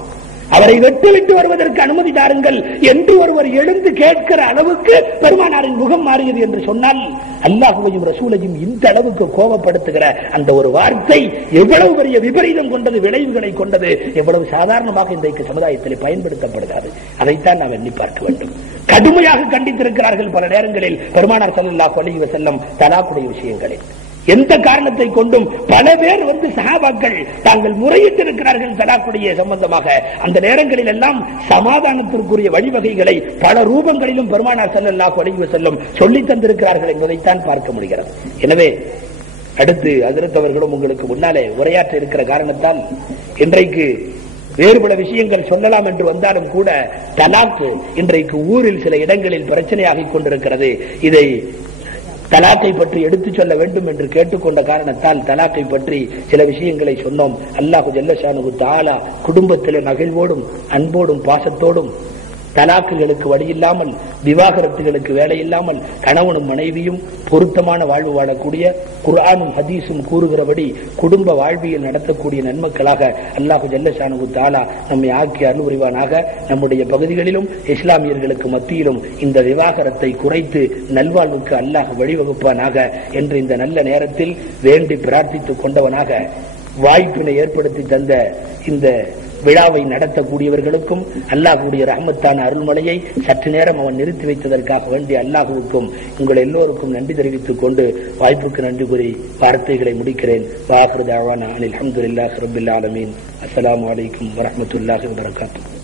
அவரை வெட்டிவிட்டு வருவதற்கு அனுமதி தாருங்கள் என்று ஒருவர் எழுந்து கேட்கிற அளவுக்கு பெருமானாரின் முகம் மாறியது என்று சொன்னால், அல்லாஹ்வையும் ரசூலையும் இந்த அளவுக்கு கோபப்படுத்துகிற அந்த ஒரு வார்த்தை எவ்வளவு பெரிய விபரீதம் கொண்டது, விளைவுகளை கொண்டது, எவ்வளவு சாதாரணமாக இன்றைக்கு சமுதாயத்தில் பயன்படுத்தப்படுகிறது. அதைத்தான் நாம் எண்ணி பார்க்க வேண்டும். கடுமையாக கண்டித்திருக்கிறார்கள் பல நேரங்களில் பெருமானார் ஸல்லல்லாஹு அலைஹி வஸல்லம் தலாக்குடைய விஷயங்களில். எந்த காரணத்தை கொண்டும் பல பேர் வந்து சஹாபாக்கள் தாங்கள் முறையிட்டிருக்கிறார்கள் தலாக்குடைய சம்பந்தமாக. அந்த நேரங்களில் எல்லாம் சமாதானத்திற்குரிய வழிவகைகளை பல ரூபங்களிலும் பெருமானார் ஸல்லல்லாஹு அலைஹி வஸல்லம் சொல்லி தந்திருக்கிறார்கள் என்பதைத்தான் பார்க்க முடிகிறது. எனவே அடுத்து ஹஜ்ரத் அவர்களும் உங்களுக்கு முன்னாலே உரையாற்ற இருக்கிற காரணத்தால் இன்றைக்கு வேறு பல விஷயங்கள் சொல்லலாம் என்று வந்தாலும் கூட தலாக்கு இன்றைக்கு ஊரில் சில இடங்களில் பிரச்சனையாகிக் கொண்டிருக்கிறது. இதை தலாக்கை பற்றி எடுத்துச் சொல்ல வேண்டும் என்று கேட்டுக்கொண்ட காரணத்தால் தலாக்கை பற்றி சில விஷயங்களை சொன்னோம். அல்லாஹு ஜல்ல ஷானுஹு தஆலா குடும்பத்தில் மகிழ்வோடும் அன்போடும் பாசத்தோடும் தலாக்குகளுக்கு வழியில்லாமல், விவாகரத்துகளுக்கு வேலை இல்லாமல் கணவனும் மனைவியும் பொருத்தமான வாழ்வு வாழக்கூடிய, குர்ஆனும் ஹதீஸும் கூறுகிறபடி குடும்ப வாழ்வியல் நடத்தக்கூடிய நன்மக்களாக அல்லாஹு ஜல்ல ஷானுஹு தஆலா நம்மை ஆக்கி அருள் புரிவானாக. நம்முடைய பகுதிகளிலும் இஸ்லாமியர்களுக்கு மத்தியிலும் இந்த விவாகரத்தை குறைத்து நல்வாழ்வுக்கு அல்லாஹ் வழிவகுப்பானாக என்று இந்த நல்ல நேரத்தில் வேண்டி பிரார்த்தித்துக் கொண்டவனாக, வாய்ப்பினை ஏற்படுத்தி தந்த இந்த விழாவை நடத்தக்கூடியவர்களுக்கும் அல்லாஹ்வுடைய ரஹ்மத்தான அருள்மலையை சற்று நேரம் அவன் நிறுத்தி வைத்ததற்காக வேண்டி அல்லாஹ்வுக்கும் உங்கள் எல்லோருக்கும் நன்றி தெரிவித்துக் கொண்டு வாய்ப்புக்கு நன்றி கூறி வார்த்தைகளை முடிக்கிறேன். வாஹிரு தஅவானா அனில் ஹம்துலில்லாஹி ரப்பில் ஆலமீன். அஸ்ஸலாமு அலைக்கும் வரஹ்மத்துல்லாஹி வபரகாத்துஹு.